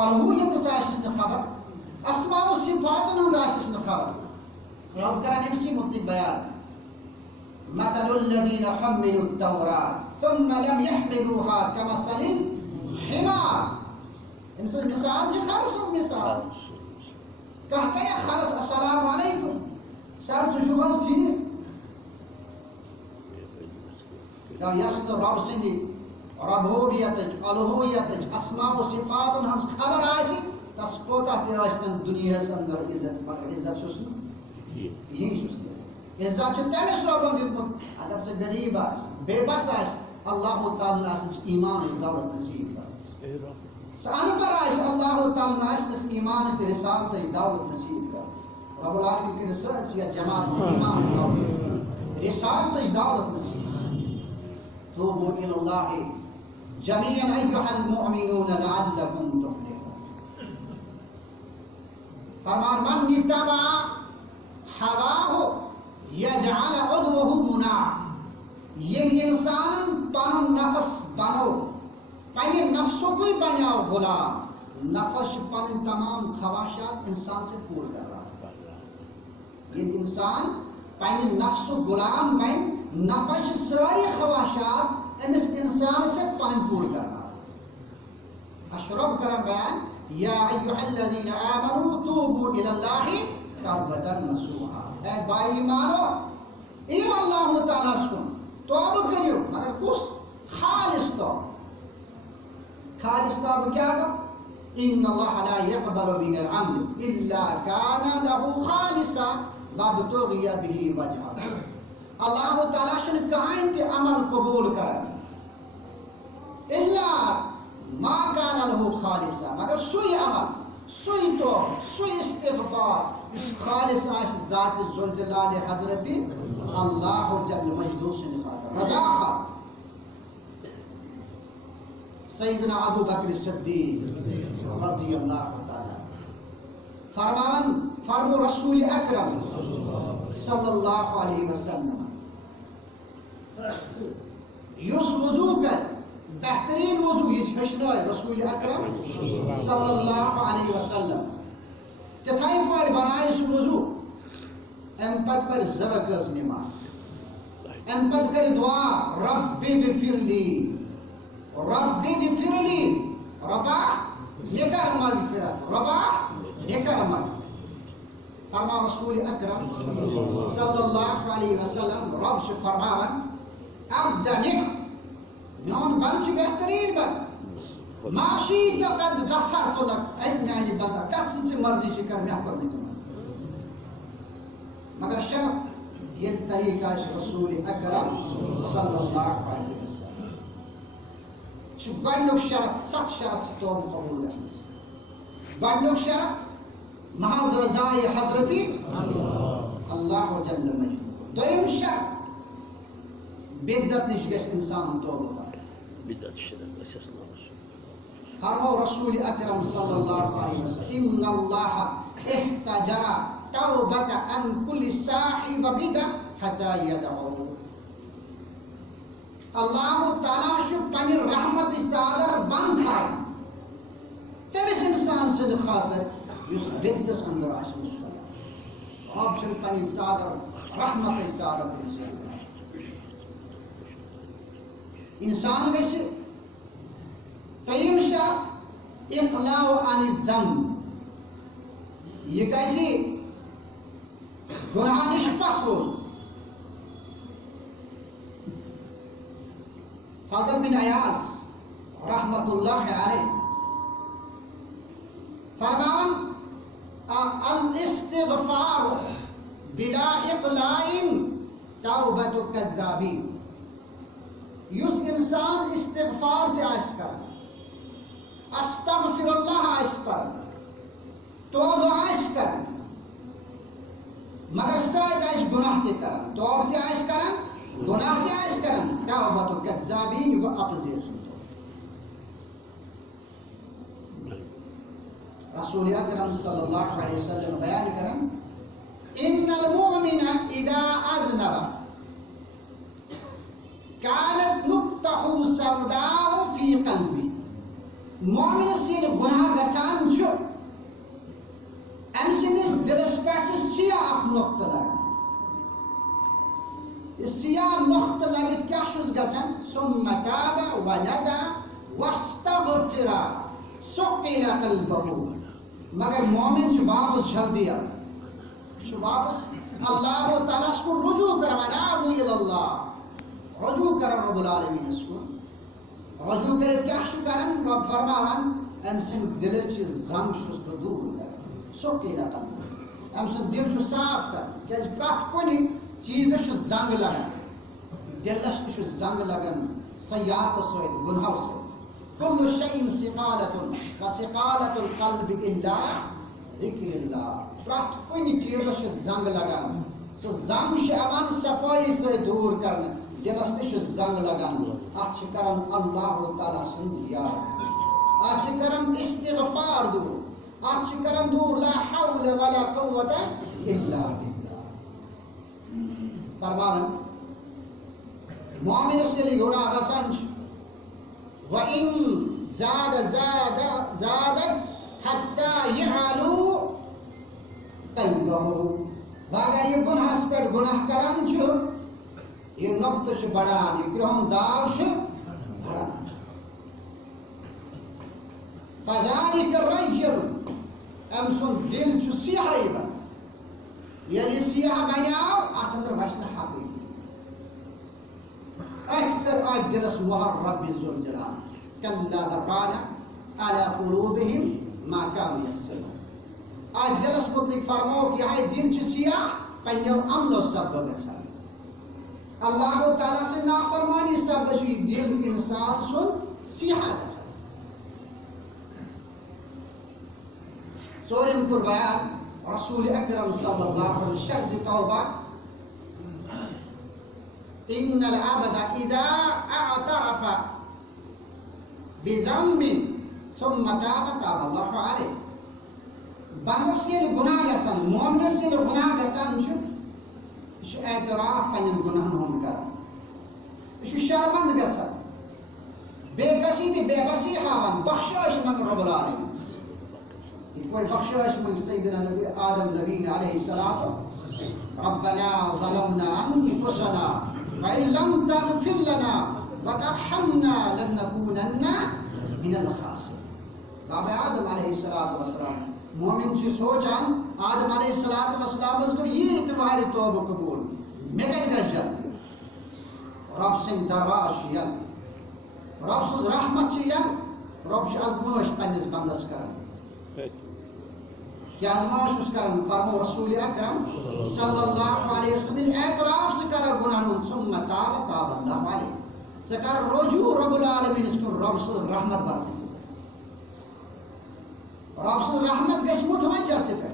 الوہیت سے آسس نہ خبر اسماء و صفات نہ آسس نہ خبر رب کرن امسی مطلق بیان مثل الذين حملوا التوراة ثم لم يحملوها كمثل الحمار مثال جی خرس مثال کہا کہ خرس السلام علیکم سر ٹھیک یس رب سند ربوبیت الوہیت اسماء و صفات ہز خبر آسی تس کوتاہ تہ ٲسۍتن دنیاہس اندر عزت مگر عزت چھُس نہٕ کِہیٖنۍ چھُس نہٕ عزت چھُ تٔمِس رۄبن دیُتمُت اگر سُہ غریٖب آسہِ بے بس آسہِ اللہ تعالیٰ آسہِ ایٖمانٕچ دولت نصیٖب کران سُہ ان پڑھ آسہِ اللہ تعالیٰ آسہِ ایٖمانٕچ رسالتٕچ دولت نصیٖب کران رب العالمین کٔرِنۍ سٲرسٕے یتھ جماعتس ایٖمانٕچ دولت نصیٖب رسالتٕچ دولت نصیٖب توبوا إلى الله جميعا أيها المؤمنون لعلكم تفلحون فرمان من اتبع هواه يجعل عدوه مناع یم انسان پنن نفس بنو پنہ نفسو کوئی بنیاو غلام نفس پن تمام خواہشات انسان سے پور کر رہا یہ انسان پنہ نفس غلام بن نفس ساری خواہشات امس انسان سے پن پور کرنا اشرب کرن بیان یا ایها الذین آمنوا توبوا الى الله توبة نصوحا اے بائی مانو ایو اللہ تعالیٰ سن توبہ کریو مگر کس خالص توبہ کیا کرو ان اللہ لا يقبل من العمل الا كان له خالصا وابتغي به وجهه اللہ تعالیٰ چھُنہٕ کٕہٕنۍ تہِ عمل قبوٗل کران الا ما كان له خالصا مگر سُے عمل سُے توبہ سُے استغفار یُس خالص آسہِ ذات ذوالجلال حضرت اللہ جل مجدہ سٕنٛدِ خاطرٕ رضا خاطرٕ سیدنا ابو بکر صدیق رضی اللہ تعالیٰ فرمان فرمو رسول اکرم صلی اللہ علیہ وسلم یس وضو کر بہترین وضو یہ ہچنائے رسول اکرم صلی اللہ علیہ وسلم تتھائی پٲٹھۍ بنائے سُہ وضو امہِ پتہٕ پرِ زٕ رکعت نماز امہِ پتہٕ کرِ دعا ربِ اغفرلی ربِ اغفرلی ربا مےٚ کر مغفرت ربا مےٚ کر مغفرت فرما رسول اکرم صلی اللہ علیہ وسلم رب چھُ فرماوان عبدا نعم میون بند چھُ بہتریٖن بند ما شئت قد غفرت لك اے میانہِ بندا کس ژٕ مرضی چھِ کر مےٚ کوٚر نہٕ ژٕ مگر شرط ییٚلہِ طریقہ آسہِ رسول اکرم صلی اللہ علیہ وسلم چھُ گۄڈنیُک شرط 7 شرط چھِ توبہٕ قبوٗل گژھنس گۄڈنیُک شرط محض رضائے حضرتی اللہ جل مجدہ دویم شرط بدعت نش گژھِ انسان توبہ فرمو رسول اکرم صلی اللہ علیہ وسلم ان اللہ احتجر توبۃ عن کل صاحب بدعہ حتی یدعو اللہ تعالیٰ چھُ پننہِ رحمتٕچ ژادر بند تھاوان تٔمِس انسان سٕنٛدِ خٲطرٕ یُس بدعتس اندر آسہِ مُبتلا رب چھُنہٕ پنٕنۍ ژادر رحمتٕچ ژادر تٔمِس اندر انسان گژھِ ترٛیٚیِم شرط اقلاع عن الذنب یہ گژھِ گناہ نِش پتھ روزُن فضل بن عیاض رحمت اللہ علیہ فرماون الاستغفار بلا اقلاع توبۃ الکذابین یُس انسان استغفار تہِ آسہِ کران استغفر اللہ آسہِ پران توبہ آسہِ کران مگر سۭتۍ آسہِ گناہ تہِ کران توبہ تہِ آسہِ کران گناہ تہِ آسہِ کران توبۃ الکذابین یہِ گوٚو اپزیٹ سُنٛد رسول اکرم صلی اللہ علیہ وسلم بیان کرن ان المؤمن اذا اذنب كانت نقطه سوداء في قلبه مومنس ییٚلہِ گناہ گژھان چھُ أمۍ سٕنٛدِس دِلس پٮ۪ٹھ چھِ سیاہ اکھ نۄقطہٕ لگان یہِ سیاہ نۄقطہٕ لگِتھ کیٛاہ چھُس گژھان ثم تاب ونزع واستغفر سقل قلبه مگر مومن چھُ واپس جلدی آن چھُ واپس اللہ تعالیٰ اس کو رجوع کرو انابوا الی اللہ رجوع کرو رب العالمین اس کو رجوع کرت کیا چھُ کران رب فرماوان ام سن دلچ زنگ چھُس بہٕ دوٗر کران سوکھٕے رٹان ام سن دل چھُ صاف کران کیازِ پرٛٮ۪تھ کُنہِ چیٖزس چھُ زنگ لگان دلس تہِ چھُ زنگ لگان سیاحتو سۭتۍ گُناہو سۭتۍ كل شيء سقالة وسقالة القلب إلا ذكر الله پرٛٮ۪تھ کُنہِ چیٖزس چھُ زنگ لگان سُہ زنگ چھُ یِوان صفٲیی سۭتۍ دوٗر کرنہٕ دلس تہِ چھُ زنگ لگان اتھ چھِ کران اللہ تعالیٰ سُنٛد یاد اتھ چھِ کران استغفار دوٗر اتھ چھِ کران دوٗر لا حول ولا قوة إلا بالله فرماوان مومنس ییٚلہِ گۄناہ گژھان چھُ وَإِن زادت حتى يعلو قلبه اگر یہ گناہس پہ گناہ کران چھُ یہ نقطہ چھُ بڑھان یہ کرٛہُن داو چھُ بڑھان فذلك الرجل أم سُنٛد دل چھُ سیاہٕے بنان ییٚلہِ یہِ سیاہ بنیٛاو اتھ اندر وچھِ نہٕ حقٕے اتھ کٔر اتھ دلس مۄہر رب ذوالجلال كلا بران على قلوبهم ما كانوا يكسبون اتھ دلس متعلق فرموک یہ دل چھُ سیاہ پننیو عملو سبب گژھان اللہ تعالیٰ سٕنٛز نافرمانی سبب چھُ یہِ دل انسان سُنٛد سیاہ گژھان ژوٗرِم کوٚر بیان رسول اکرم صلی اللہ علیہ وسلم شرط توبہ ان العبد اذا اعترف بذنب ثم تاب الله عليه بندس ییٚلہِ گُناہ گژھان مومنس ییٚلہِ گُناہ گژھان چھُ یہِ چھُ اعتراف پننٮ۪ن گُناہن ہُنٛد کران یہِ چھُ شرمنٛد گژھان بے بسی ہاوان بخشٲیش منٛگان رب العالمیٖنس یِتھ پٲٹھۍ بخشٲیش منٛگۍ سیدنا نبی آدم نبی علیہ الصلوۃ ربنا ظلمنا انفسنا وإن لم تغفر لنا وترحمنا لنكونن من الخاسرين بابا آدم علیہ السلام مومن چھُ سونچان آدم علیہ السلام گوٚو یہِ تمہارِ توبہٕ قبوٗل مےٚ کتہِ گژھِ جلدی رب سٕنٛدۍ درواز چھُ یلہٕ رب سٕنٛز رحمت چھِ یلہٕ رب چھُ آزمٲیش پننِس بندس کران کیا آزمائش اس کرن فرمو رسول اکرم صلی اللہ علیہ وسلم اعتراف سے کر گناہ ثم تاب اللہ علیہ سے کر رجوع رب العالمین اس کو رب سے رحمت برسی رب سے رحمت گژھِ متوجہ سے پہ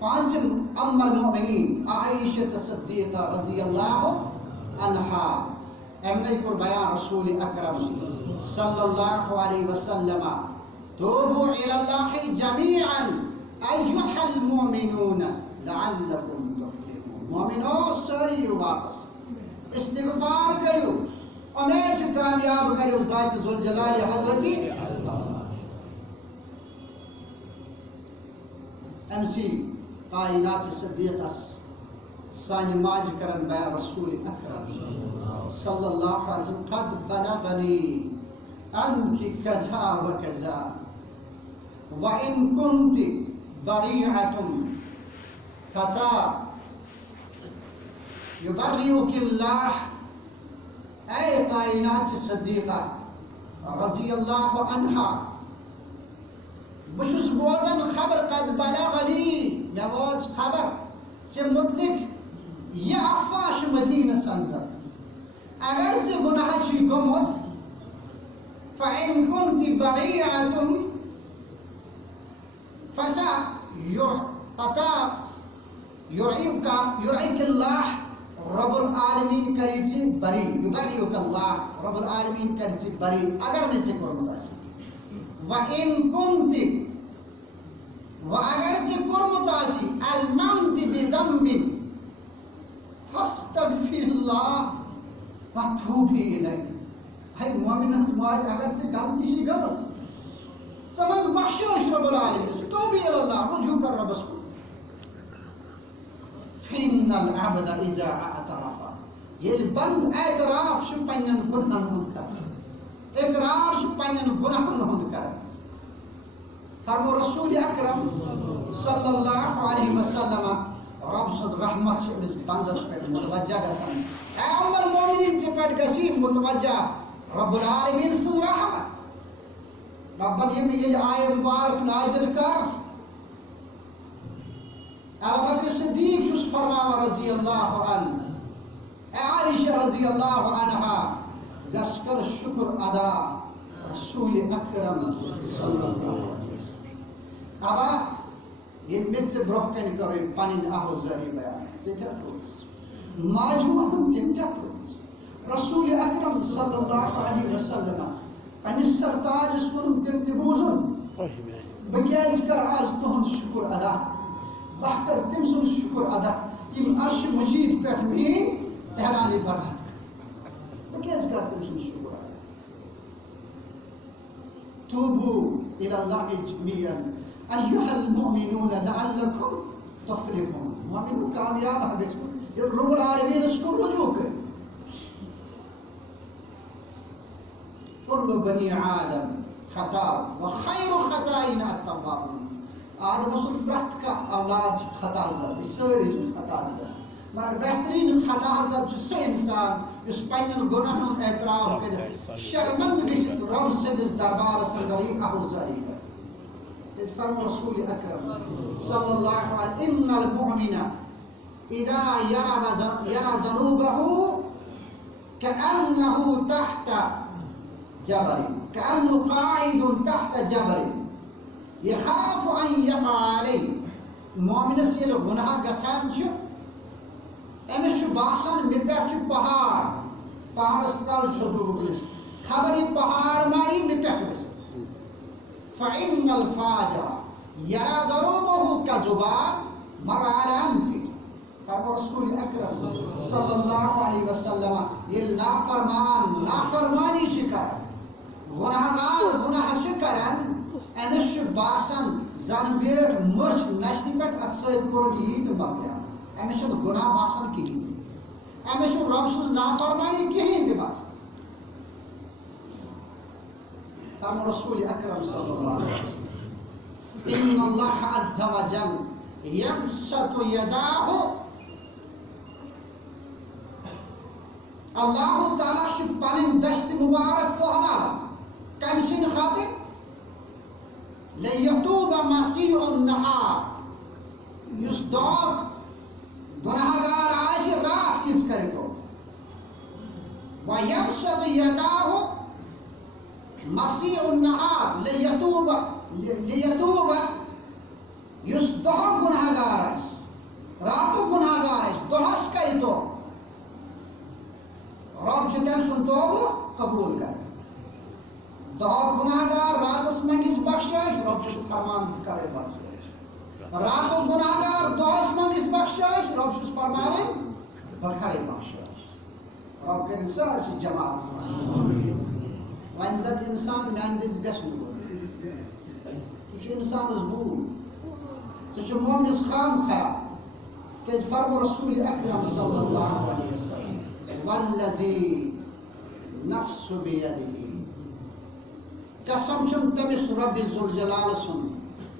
پانچم ام المؤمنین عائشہ صدیقہ رضی اللہ عنہا امنے کو بیان رسول اکرم صلی اللہ علیہ وسلم توبوا إلى الله جميعا أيها المؤمنون لعلكم تفلحون مؤمنو ساری واپس استغفار کرو امید کامیاب کرو ذات ذوالجلال حضرت MC کائنات صدیقہ سانہِ ماجہِ کرن بیان رسول اکرم صلی اللہ علیہ وسلم قد بلغني عنك كذا وكذا وإن كنت بريئة فسا يبرئك الله أي کائنات صدیقہ رضی اللہ عنہا بشس بوزن خبر قد بلغنی میں واز خبر سے متعلق یہ افواہ مدینہ اندر اگر سے گناہ چھ گومت فإن كنت بريئة يرعيك الله رب العالمین کریسی بری یبرئک اللہ رب العالمین کریسی بری اگر نے سے کرمت آسی وإن كنت اگر سے کرمت آسی المنت بذنب فاستغفر الله وتوبي إليه ہے مومن ماج اگر سے غلطی چھ گمس سمجھ بخشش رب العالمین توبہ الی اللہ رجوع کر ربس کو فإن العبد اذا اعترف یل بند اعتراف چھ پنن گناہن ہند کر اقرار چھ پنن گناہن ہند کر فرمو رسول اکرم صلی اللہ علیہ وسلم رب سد رحمت سے اس بندس پہ متوجہ گسان اے ام المومنین سے پہ گسی متوجہ رب العالمین سد رحمت ربن یہ آئے مبارک نازل کر ابو بکر صدیق شس فرماوا رضی اللہ عنہ اے عائشہ رضی اللہ عنہا گس کر شکر ادا رسول اکرم صلی اللہ علیہ وسلم ابا یہ مجھ سے برکن کرو پنن احوزاری بیان ماجو ہم تم تک رسول اکرم صلی اللہ علیہ وسلم پنس سرتاج سن تم تبوزن بکیاز کر آج تہند شکر ادا بہ کر تم سن شکر ادا یم عرش مجید پہ مین اعلان برکت بکیاز کر تم سن شکر ادا توبوا الى الله جميعا ایها المؤمنون لعلكم تفلحون مومنو کامیاب ہیں یہ رب العالمین اس کو رجوع کرے كل بني آدم خطا وخير خطائين التوابون آدم سن پرت کا اولاد خطا زد ساری خطا زد مگر بہترین خطا زد سہ انسان اس پنن گناہن اعتراف کرے شرمند گژھت رب سندس دربارس اندر احوزاری کر اس فرمو رسول اکرم صلی اللہ علیہ وسلم ان المؤمن اذا يرى ذنوبه كأنه تحت جبل كأنه قاعد تحت جبل يخاف أن يقع عليه مؤمن سيل گناہ گسان چھ امس چھ باسان مپیٹ چھ پہاڑ تل چھ بگلس خبر پہاڑ ماری مپیٹ گس فإن الفاجر يرى ذنوبه كذباب مر على أنفه فرمو رسول اکرم صلی اللہ علیہ وسلم یہ نافرمانی شکر گناہگار گناہ شکرن امس باسان زن بیٹ مچ نشنی پہ ات سید کورن یہ تو مکلیا امس گناہ باسان کہین امس رب سن نافرمانی کہین تہ باسان فرمو رسول اکرم صلی اللہ علیہ وسلم ان اللہ عز وجل یبسط یداہ اللہ تعالیٰ شو پنن دست مبارک پھہلاوان کم سن خاطر لیتوب مسیح النہار یس دور گناہگار آش رات کس کرے تو ویبسط یداہ مسیح النہار لیتوب یس دور گناہگار آش راتو گناہگار آش دہس کرے تو رب چھ تم سن توبہ قبول کر دہر گناہگار راتس منگس بخشائش رب چھ فرمان کرے بخشائش راتو گناہگار دہس منگس بخشائش رب چھ فرمان بخرے بخشائش رب کرے سارسی جماعت اسمان وین دت انسان میاندز گژھن تو چھ انسانس بول سہ چھ مومنس خام خیال کہ فرمو رسول اکرم صلی اللہ علیہ وسلم والذی نفس بیدہ قسم چھم تمس رب ذوالجلال سن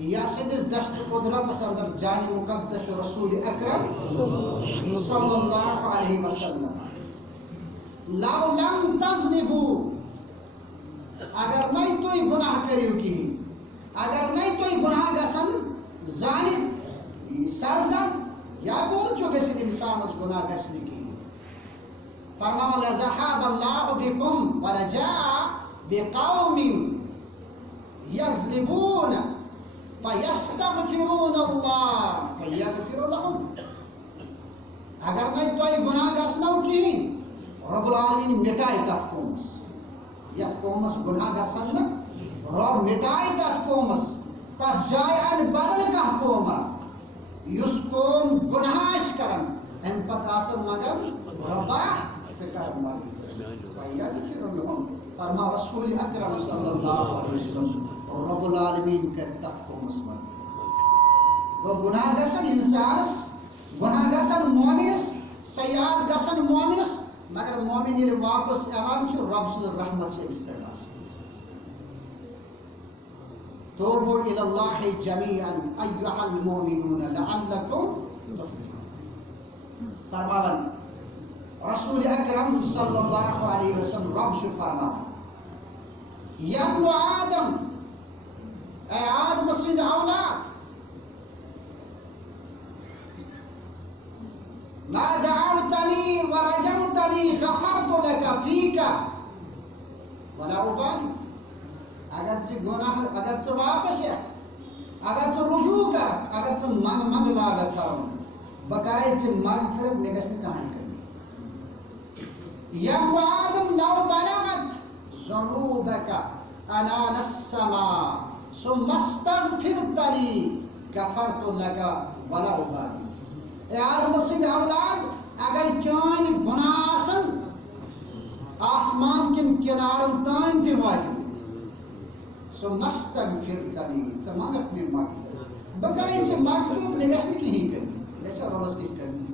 یا سدس دست قدرت اندر جان مقدس رسول اکرم صلی اللہ علیہ وسلم لو لم تذنبوا اگر نہیں تو گناہ کریو کی اگر نہیں تو گناہ گسن زانت سرزد یا بول چو گسی انسان اس گناہ گسنی کی فرماوا لذهب الله بكم ولجاء بقوم يذنبون فيستغفرون الله فيغفر لهم اگر میں تو گناہ گسنو کی رب العالمین مٹائی تات قومس یت قومس گناہ گسن رب مٹائی تات قومس تات جائے ان بدل کا قوم یس قوم گناہش کرن ان پتاسن مگر ربا فرما رسول اکرم صلی اللہ علیہ وسلم رب العالمین کر تخت کو مسلمان وہ گناہ گسن انسانس گناہ گسن مومنس سیاد گسن مومنس مگر مومن یہ واپس ایوان چھو رب صلی رحمت سے اس پر توبوا إلى الله جميعا أيها المؤمنون لعلكم تفلحون. فرماون رسول اکرم صلی اللہ علیہ وسلم رب شو فرما یا ابن آدم اے آدم سند اولاد ما دعوتنی ورجوتنی غفرت لك فیک ولا ابالی. اگر سے گناہ اگر سے واپس ہے اگر سے رجوع کر اگر سے منگ لاگت کروں بکرائی سے مغفرت نگشن کہاں کریں. یا آدم لو بلغت ذنوبك انان السماء ثم استغفرتنی غفرت لك ولا ابالی. اے آدم سند اولاد اگر چان گناہ آسن آسمان کن کنارن تان تہ واتمت ثم استغفرتنی ثم مغفرت میں مغفرت بکرائی سے مغفرت نگشن کہیں کریں ایسا روز کی کرنی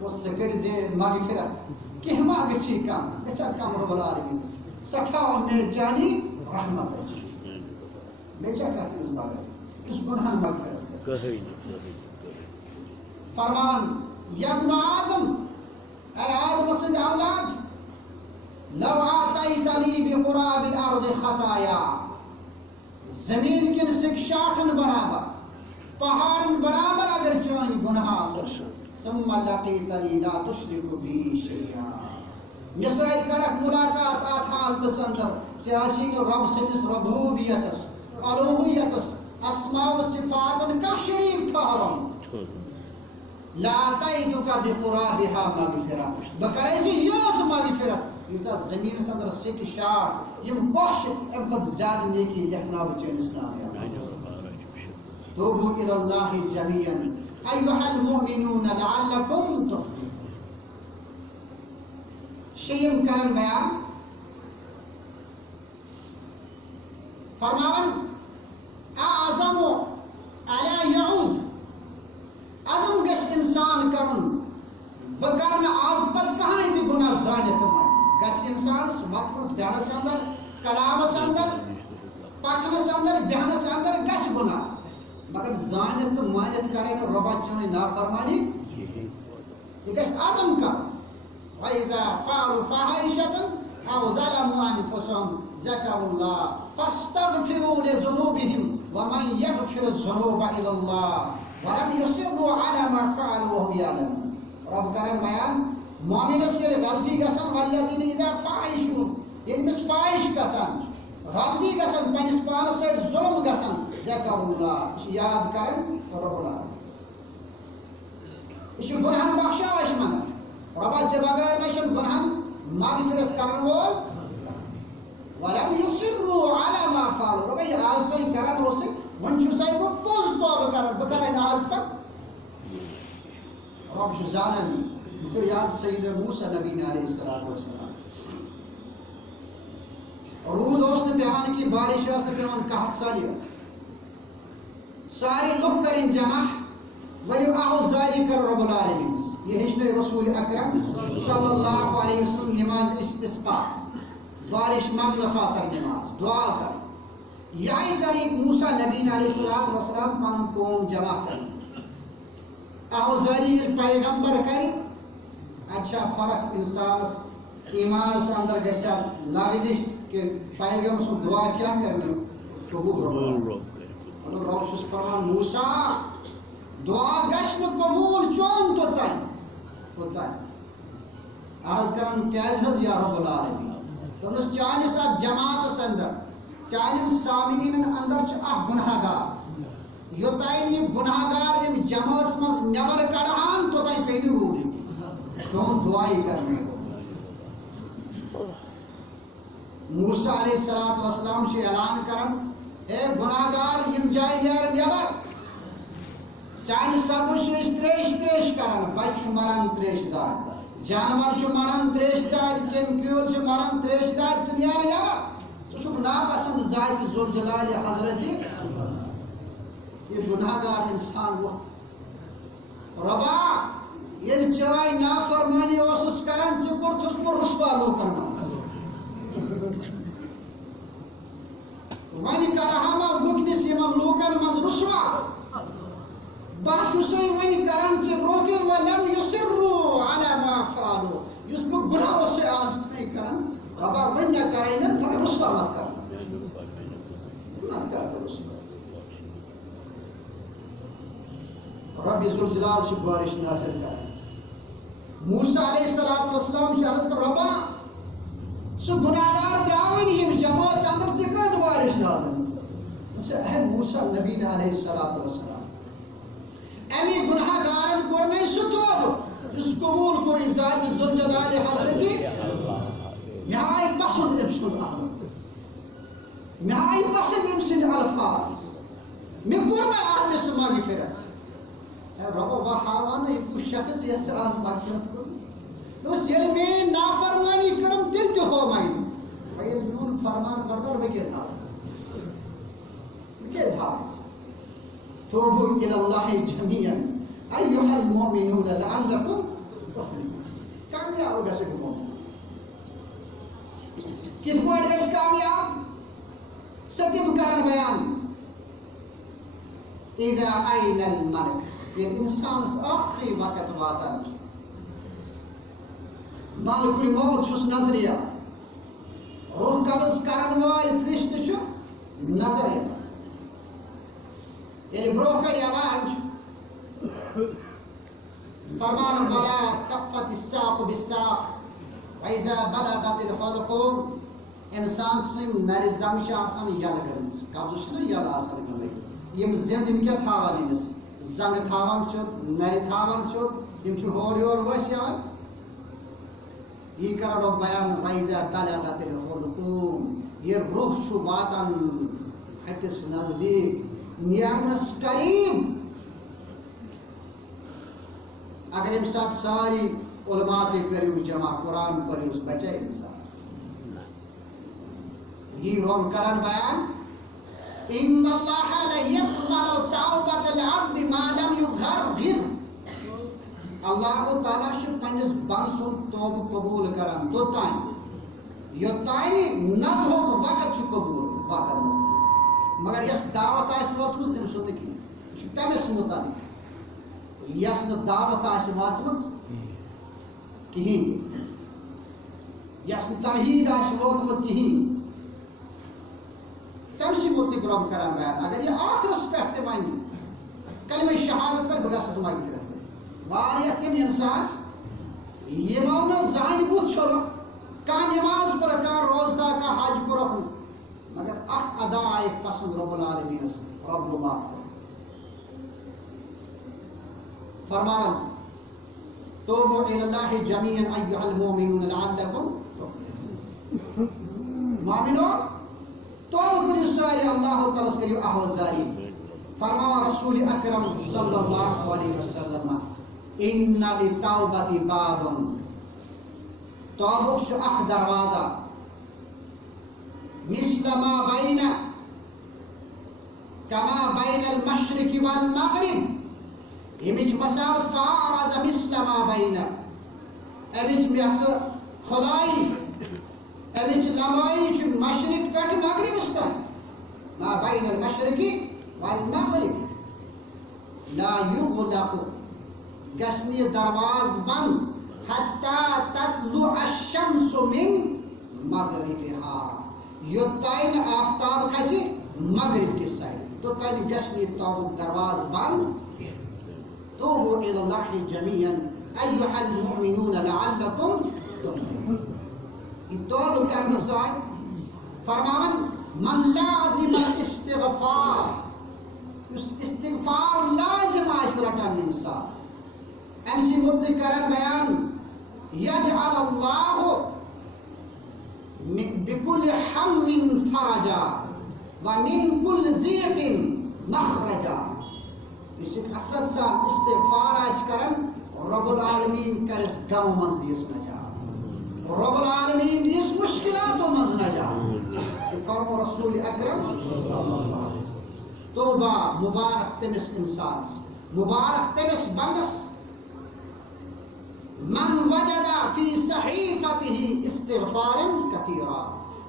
وہ سکر سے مغفرت کہ ہما گسی کام ایسا کام رب العالمین سٹھا انہیں جانی رحمت ہے بیچا کہتے اس بغیر اس گناہ مغفرت فرمان یا ابن آدم اے آدم سند اولاد لو آتیتنی بقراب الارض خطایا زمین کن سکشاٹن برابر پہاڑن برابر اگر چوان گناہ آسر ثم لقیتنی لا تشرک بی شیئا مسائد کرک ملاقات آت حالتس اندر سیاسین رب سندس ربوبیتس الوہیتس اسماء و صفاتن کا شریف ٹھہرم لا تیدک بقرابها مغفرت بکرائی سے یوز مغفرت یوتا زمین سندر سک شاٹ یم کوش ام خود زیادہ نیکی یکناو چین اسلام یا توبوا الى الله جميعا ايها المؤمنون لعلكم تفلحون. شیم کرن بیان فرماون اعظم الا يعود عظم گش انسان کرن بکرن عظمت کہاں تھی گناہ زانت من گش انسان وقتس بیانس اندر کلامس اندر پکنس اندر بیانس اندر گش گناہ مگر زانت مانت کریں ربا چاہیں نافرمانی یہ گش عظم کا وَإِذَا فَعَلُوا فَاحِشَةً أَوْ ظَلَمُوا أَنفُسَهُمْ ذَكَرُوا اللَّهَ فَاسْتَغْفِرُوا لِذُنُوبِهِمْ وَمَنْ يَغْفِرُ الذُّنُوبَ إِلَّا اللَّهُ وَلَمْ يُصِرُّوا عَلَى مَا فَعَلُوا وَهُمْ يَعْلَمُونَ. رب کرن بیان معاملس یہ غلطی گسن والذین اذا فاحشوا یعنی مس فاحش گسن غلطی گسن پنس پانس سۭتۍ ظلم گسن ذکر اللہ یاد کرن رب العالمین یہ گناہن بخشائش من رب سے بغیر نشن گناہن مغفرت کرن وول ولم يصروا على ما فعلوا رب یہ آز تو کرن ہو سک ون چھو سائی کو پوز توبہ کرن بکرن آز پک رب شو زانن بکر یاد سید موسیٰ نبی علیہ السلام رود اس نے بیان کی بارش اس نے بیان کہت سالی اس سارے لوگ کریں جمع ولی آہو زاری کر رب العالمین یہ ہشن رسول اکرم صلی اللہ علیہ وسلم نماز استسقاء بارش مغل خاطر نماز دعا کر یہی طریق موسیٰ نبی علیہ السلام پان قوم جمع کر آہو زاری پیغمبر کری اچھا فرق انسان ایمان سے اندر گسیا لازش کہ پیغمبر سے دعا کیا کرنے قبول رب شس فرمان موسیٰ دعا گشن قبول چون تو تائیں عرض کرن کیز حض یا رب العالمین تو اس چاہنے ساتھ جماعت سے اندر چاہنے سامعین اندر چاہ گناہ گار یوتائیں یہ گناہ گار ان جماعت مز نبر کڑھان تو تائیں پہلی ہو دی چون دعائی کرنے کو موسیٰ علیہ السلام سے اعلان کرن اے گناہ گار یم جائے لیر نبر چاہنے سب اس تریش کرن بچ مرن تریش داد جانور چھ مرن تریش داد کن کریول چھ مرن تریش داد سنیار نبر تو چھو ناپسند ذات ذوالجلال حضرت یہ گناہ گار انسان وقت ربا یہ چرائے نافرمانی اوسس کرن چکر چھس پر رسوا لو کرنا ونی کرہما وکنس یمن لوکن مز رسوا بہ چھسے ون کران ژے برونٛہہ ولم یصروا علی ما فعلوا یُس بہٕ گناہ اوسے آز تانۍ کران ربا وۄنۍ نہ کرے نہٕ مگر رسوا مت کر مت کر رسوا رب ذوالجلال سے بارش نازل کر موسیٰ علیہ السلام سے عرض کر ربا سو گناہگار دراؤن یم جماعت سے اندر سے کد بارش نازل سے اے موسیٰ نبی علیہ السلام امی گناہگارن کور نہیں ستوب اس قبول کوری ذات ذوالجلال حضرتی نہائی پسند ام سن احمد نہائی پسند ام سن الفاظ میں کور میں آدمی سے مغفرت ربا وحاوانا یہ کچھ شخص یہ سے آز مغفرت کر دوست یہ میں نافرمانی کرم دل جو ہو مائن بھائی نون فرمان بردار بکیز حافظ توبوا الى الله جميعا ايها المؤمنون لعلكم تفلحون کامیاب گژھِ مومن کِتھ پٲٹھۍ گژھِ کامیاب ستم کرن بیان اذا عین المرء یہ انسان آخری وقت واتن مالک الموت چھُس نظریہ روح قبض کرن وٲلۍ فرشتہٕ چھُ نظریہ ییٚلہِ برونٛہہ کَنہِ یِوان چھُ فرمان بلا کفت الساق بالساق وإذا بلغت الحلقوم انسان سٕنٛدۍ نرِ زنٛگ چھِ آسان یلہٕ گٔمٕژ قبضہٕ چھُنہ یلہٕ آسان گٔمٕتۍ یِم زِنٛدٕ یِم کیٛاہ تھاوان أمِس زنٛگہٕ تھاوان سیوٚد نرِ تھاوان سیوٚد یِم چھِ ہورٕ یورٕ ؤسیٛان یی کرو بیان وإذا بلغت الحلقوم یہ روح چھُ واتان ہٹِس نزدیٖک نیرنس قریب اگر امہِ ساتہٕ ساری علماء تہِ کٔرِو جمع قرآن پٔرِو بچے انسان یی ہم کرن بیان ان اللہ لیقبل توبۃ العبد ما لم یغرغر اللہ تعالیٰ چھُ پننِس بنٛدٕ سُنٛد توبہٕ قبوٗل کران توٚتام یوٚتانۍ نظرُک وقت چھُ قبوٗل واتن نزدیٖک مگر یس دعوت آسہِ وٲژمٕژ تٔمۍ سُنٛد نہٕ کِہیٖنۍ یہِ چھُ تٔمِس مُتعلق یس نہٕ دعوت آسہِ وٲژمٕژ کِہیٖنۍ یس نہٕ توحیٖد آسہِ ووتمُت کِہیٖنۍ تٔمۍ سٕے مُتعلق رۄب کران بیان اگر یہِ ٲخرس پٮ۪ٹھ تہِ وَنہِ کلمہ شہادت کر بہٕ گژھس مغفرت واریاہ تِم اِنسان یِمو نہٕ زٕہٕنۍ بُتھ چھوٚلُکھ کانٛہہ نٮ۪ماز پٔرٕکھ کانٛہہ روزدار کانٛہہ حج کوٚرُکھ نہٕ مگر اکھ ادا آیہِ پسند رب العالمینس رب گو معاف کر فرمان توبوا الى الله جميعا ايها المؤمنون لعلكم تفلحون مؤمنو توبہ کٔرِو سارے اللہ تعالیٰ کٔرِو آوازاری فرمان رسول اکرم صلی اللہ علیہ وسلم ان للتوبۃ باب توبہ چھُ اکھ دروازہ مثل ما بین کما بین المشرق والمغرب امِچ مسافت فارز مثل ما بین امِچ یۄسہٕ کھُلایی امِچ لمبٲیی چھُ مشرق پٮ۪ٹھ مغربس تام ما بین المشرق والمغرب لا یغلق گژھِ نہٕ یہِ درواز بنٛد حتی تطلع الشمس من مغربها یوٚتانۍ نہٕ آفتاب کھسہِ مغرب کِس سایڈٕ توٚتانۍ گژھِ نہٕ یہِ توبُک دروازٕ بنٛد توبوا الى الله جميعا ايها المؤمنون لعلكم تفلحون یہ توبہ کرنہٕ سۭتۍ فرماوان من لازم الاستغفار یُس استغفار لازم آسہِ رٹان انسان امہِ سٕے مُتعلق کرن بیان یجعل اللہ بكل هم فرجا ومن كل ضيق مخرجا یُس یہِ حسرت سان استغفار آسہِ کران رب العالمین کرس غمو منٛز دِیس نجات رب العالمین دِیس مشکلاتو منٛز نجات یہ فرمو رسول اکرم صلی اللہ علیہ وسلم توبہ مبارک تٔمِس انسانس مبارک تٔمِس بندس من وجد فی صحیفته استغفارا کثیرا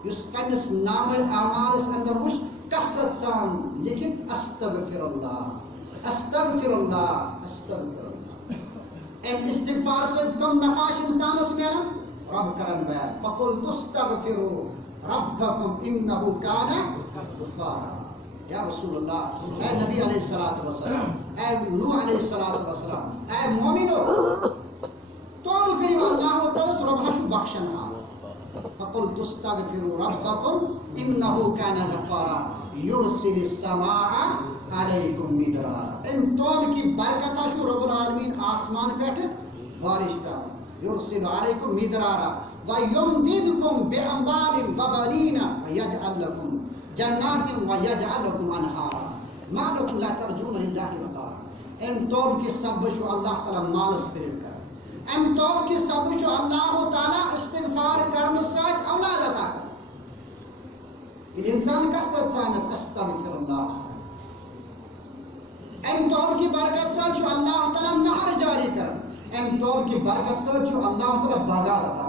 یُس پننِس نامہ اعمالس اندر وٕچھ کثرت سان لکھت استغفر اللہ استغفر اللہ استغفر اللہ ام استغفار سے کم نفاش انسانس میرن رب کرن بیان فقلت استغفروا ربکم انہو کان غفارا یا رسول اللہ اے نبی علیہ الصلوۃ والسلام اے نوح علیہ الصلوۃ والسلام اے مومنو توبہ کریم اللہ تعالی رب ہشو بخشنا فقلت استغفروا ربکم انہو کان غفارا یرسل السماء علیکم مدرارا ان توبہ کی برکت شو رب العالمین آسمان پیٹھ بارش تراوان یرسل علیکم مدرارا وَيُمْدِدْكُمْ بِأَمْوَالٍ وَبَنِينَ وَيَجْعَلْ لَكُمْ جَنَّاتٍ وَيَجْعَلْ لَكُمْ أَنْهَارًا مَا لَكُمْ لَا تَرْجُونَ لِلَّهِ وَقَارًا ام توب کی سبب شو اللہ تعالی مالس پھر کر ام توب کی سبب شو اللہ تعالی استغفار کرنے ساتھ اولاد عطا کر انسان کثرت سانس استغفر اللہ ام توب کی برکت ساتھ شو اللہ تعالی نہر جاری کر ام توب کی برکت ساتھ شو اللہ تعالی باغات عطا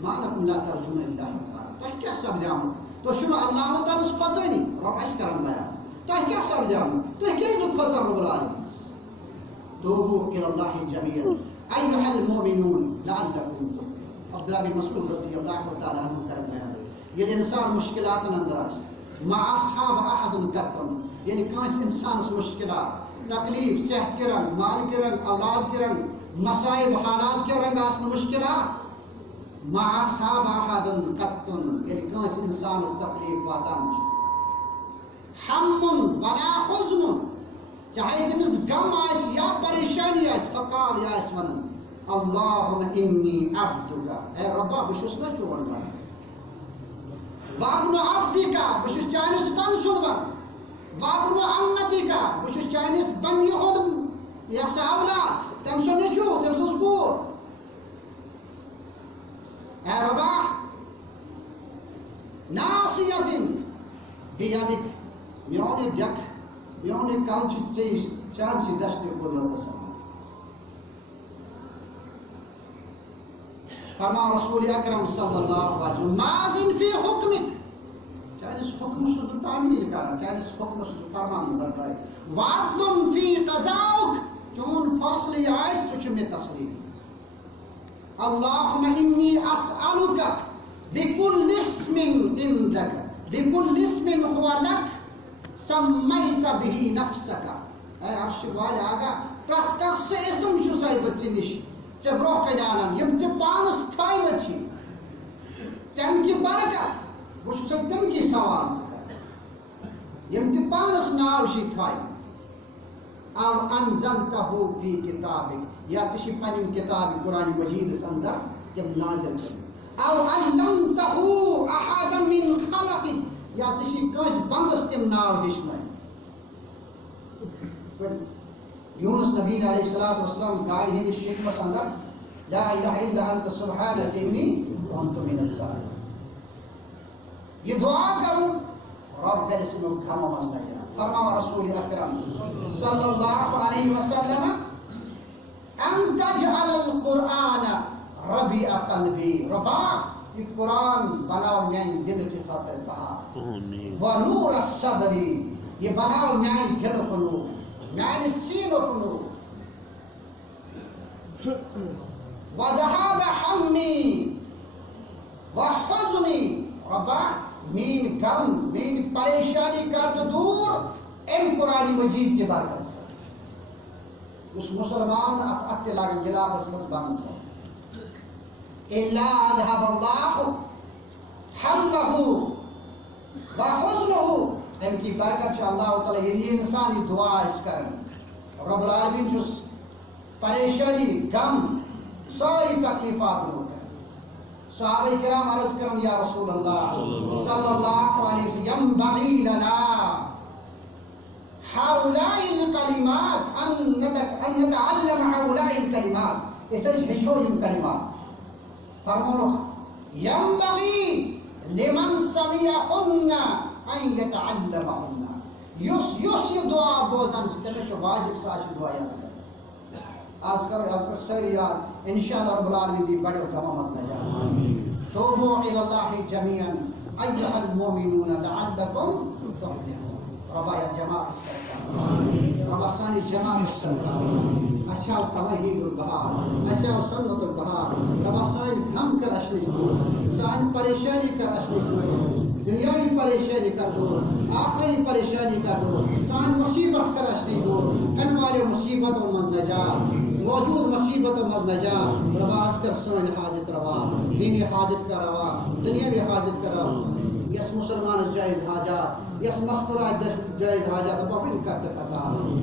مالکم لا ترجون اللہ وقارا تہ کیا سمجھاؤں تو شروع اللہ تعالیٰ اس کھوزنی رب اس کرن بیان تہ کیا سمجھاؤں تو کیا جو کھوزن رب العالمین توبوا الى اللہ جميعا ایها المؤمنون لعلکم تفلحون عبداللہ بن مسعود رضی اللہ تعالیٰ عنہ کرن بیان یہ انسان مشکلات اندراس مع اصحاب احد قطن یعنی کانس انسان مشکلات تکلیف صحت کے رنگ مال کے رنگ اولاد کے رنگ مصائب حالات کے رنگ آسن مشکلات مع اصحاب احد قطن یعنی کانس انسان تکلیف واتان ہم ولا حزن چاہے تمس غم آس یا پریشانی آس فقال یا اس ون اللہم انی عبدک اے ربا بشس نہ چون ون وابن عبدک بشس چانس بن سن ون وابن امتک بشس چانس بن یہود یا اولاد تم سن نچو تم سن بور اے ربا ناصیت بیدک میون جک میون کل چھ چان سی دست قدرت سان فرما رسول اکرم صلی اللہ علیہ وسلم ماذن فی حکمک چانس حکم شد تعمیل کرا چانس حکم شد فرمان برداری وعدل فی قضاؤک چون فاصلی آئیس سچ میں تسلیم اللهم إني أسألك بكل اسم عندك بكل اسم هو لك سميت به نفسك اے عرش والے آگا پرت کس اسم چھو سائی بچی نش چھ بروہ کجانن یم چھ پانس تھائی وچی تم کی برکت وہ چھو سائی تم کی سوال چھ یم چھ پانس ناو شی تھائی او انزلتہو فی کتابک یا چشی پنی کتاب قرآن مجید اندر تم نازل کر او علمتہو احادا من خلقی یا چشی کس بندس تم ناو ہشنائی یونس نبی علیہ السلام گاڑی ہندی شکمس اندر لا الہ الا انت سبحانک انی کنت من الظالمین یہ دعا کروں رب دل سے گھم مزنیا فرما رسول اکرم صلی اللہ علیہ وسلم ان تجعل القرآن ربیع قلبی ربا یہ قرآن بناو میانی دل کی خاطر بہار ونور الصدری یہ بناو میانی دل کو نور میانی سین کو نور وذهاب حمی وحزنی ربا مین غم مین پریشانی کر دور ام قرآن مجید کے برکت سے اس مسلمان ات لگن گلاس مز بند ہو الا اذهب الله حمه وحزنه ام کی برکت سے اللہ تعالی یہ انسانی دعا اس کرن رب العالمین جس پریشانی غم ساری تکلیفات دور صحابہ کرام عرض کرم یا رسول اللہ صلی اللہ علیہ وسلم ينبغي لنا هؤلاء الكلمات ان نتعلم هؤلاء الكلمات اس ہشو یم کلمات فرمانو ينبغي لمن سمعهن ان يتعلمهن یس دعا بوزن تمس واجب ساش دعا یاد از کر سری یاد انشاءاللہ رب العالمین دی بڑے کما مز نہ جا توبوا الى اللہ جميعا أيها المؤمنون لعلكم تفلحون. ربا يا جماعة اسكتا ربا ثاني جماعة اسكتا أشياء تمهيد البهار أشياء سنة البهار ربا ثاني غم کرشنی دور ثاني پریشانی کرشنی دور دنیاوی پریشانی کر دور آخری پریشانی کر دور ثاني مصیبت کرشنی دور انوار مصیبت و مزنجات موجود مصیبت و مزنجات ربا اسکر ثاني حاجت روا دینی حاجت کا روا دنیاوی حاجت کا روا یس مسلمان جائز حاجات یس مستورا جائز حاجات ربا وين کرتا تھا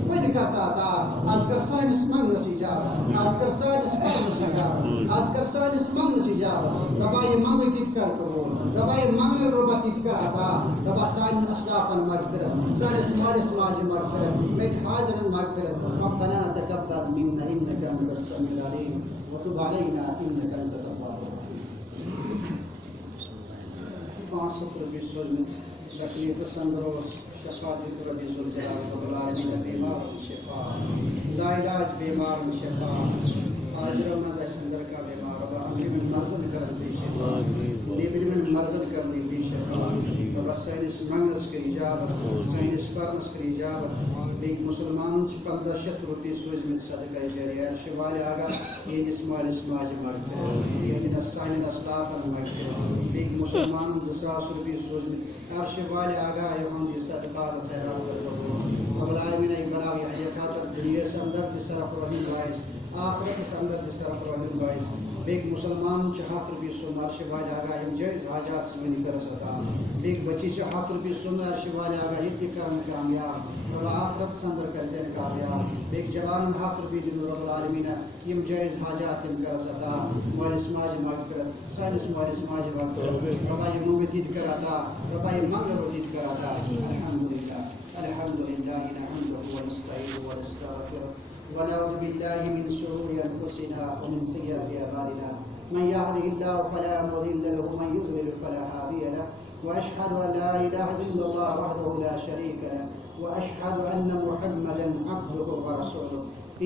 وين کرتا تھا اسکر ثاني اسمن نسیجاب اسکر ثاني اسمن نسیجاب اسکر ثاني اسمن نسیجاب ربا یہ منگ تیت کر قبول ربا یہ منگ ربا تیت کر عطا ربا ثاني اسلاف المغفرت ثاني اسمار اسماج المغفرت میت حاضر المغفرت ربنا تقبل منا انك انت السميع العليم وتب علينا انك انت التواب الرحيم. 520 روز تکلیف سندروس شقاقت ربی ذوالجلال والعالمین بیمار شفا لا علاج بیمار شفا حاضر مز سندر کا بیمار ربا امری من مرضن کرن بھی شفا نیبل من مرضن کرنی بھی شفا ربا سینس منگس کی اجابت سینس پرنس کی اجابت ایک مسلمان 1500 روپی سوز میں صدقہ جاریہ شوال آگا یہ جسمال اسماج مغفرت یہ دن السائن الاسلاف المغفرت ایک مسلمان 200 روپی سوز میں ہر شوال آگا یہاں دی صدقات و خیرات کرتا رب العالمین ایک بڑا یہ خاطر دنیا سے اندر تی صرف رحیم باعث آخرت سے اندر تی صرف رحیم باعث ایک مسلمان 4 روپی سوز ہر شوال آگا یم جائز حاجات سے منی کر سکتا ایک بچی 4 روپی سوز ہر شوال آگا یہ کرم کامیاب رب آخرت سے اندر کر زین کامیاب ایک جوان 7 روپی دن رب العالمین یم جائز حاجات یم کر سکتا مارس ماج مغفرت سائنس مارس ماج مغفرت ربا یہ منگ تیت کراتا ربا یہ منگ رو تیت کراتا الحمدللہ نحمده ونستعينه ونستغفره ونعوذ بالله من شرور انفسنا ومن سيئات اعمالنا من يهده الله فلا مضل له ومن يضلل فلا هادي له واشهد ان لا اله الا الله وحده لا شريك له واشهد ان محمدا عبده ورسوله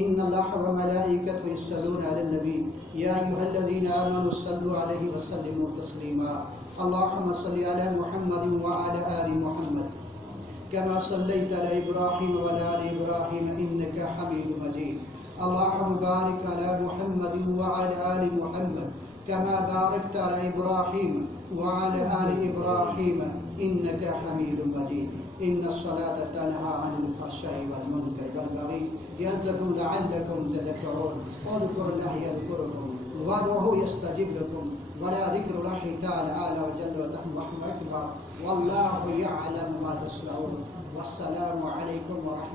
ان الله وملائكته يصلون على النبي يا ايها الذين امنوا صلوا عليه وسلموا تسليما اللهم صل على محمد وعلى ال محمد كما صليت على إبراهيم وعلى آل إبراهيم إنك حميد مجيد اللهم بارك على محمد وعلى آل محمد كما باركت على إبراهيم وعلى آل إبراهيم إنك حميد مجيد إن الصلاة تنهى عن الفحشاء والمنكر والبغي يعظكم لعلكم تذكرون واذكروا الله يذكركم وادعوه يستجب لكم ولا ذكر الله تعالى أعلى وجل وتحمد أكبر والله يعلم ما تصنعون والسلام عليكم ورحمة الله.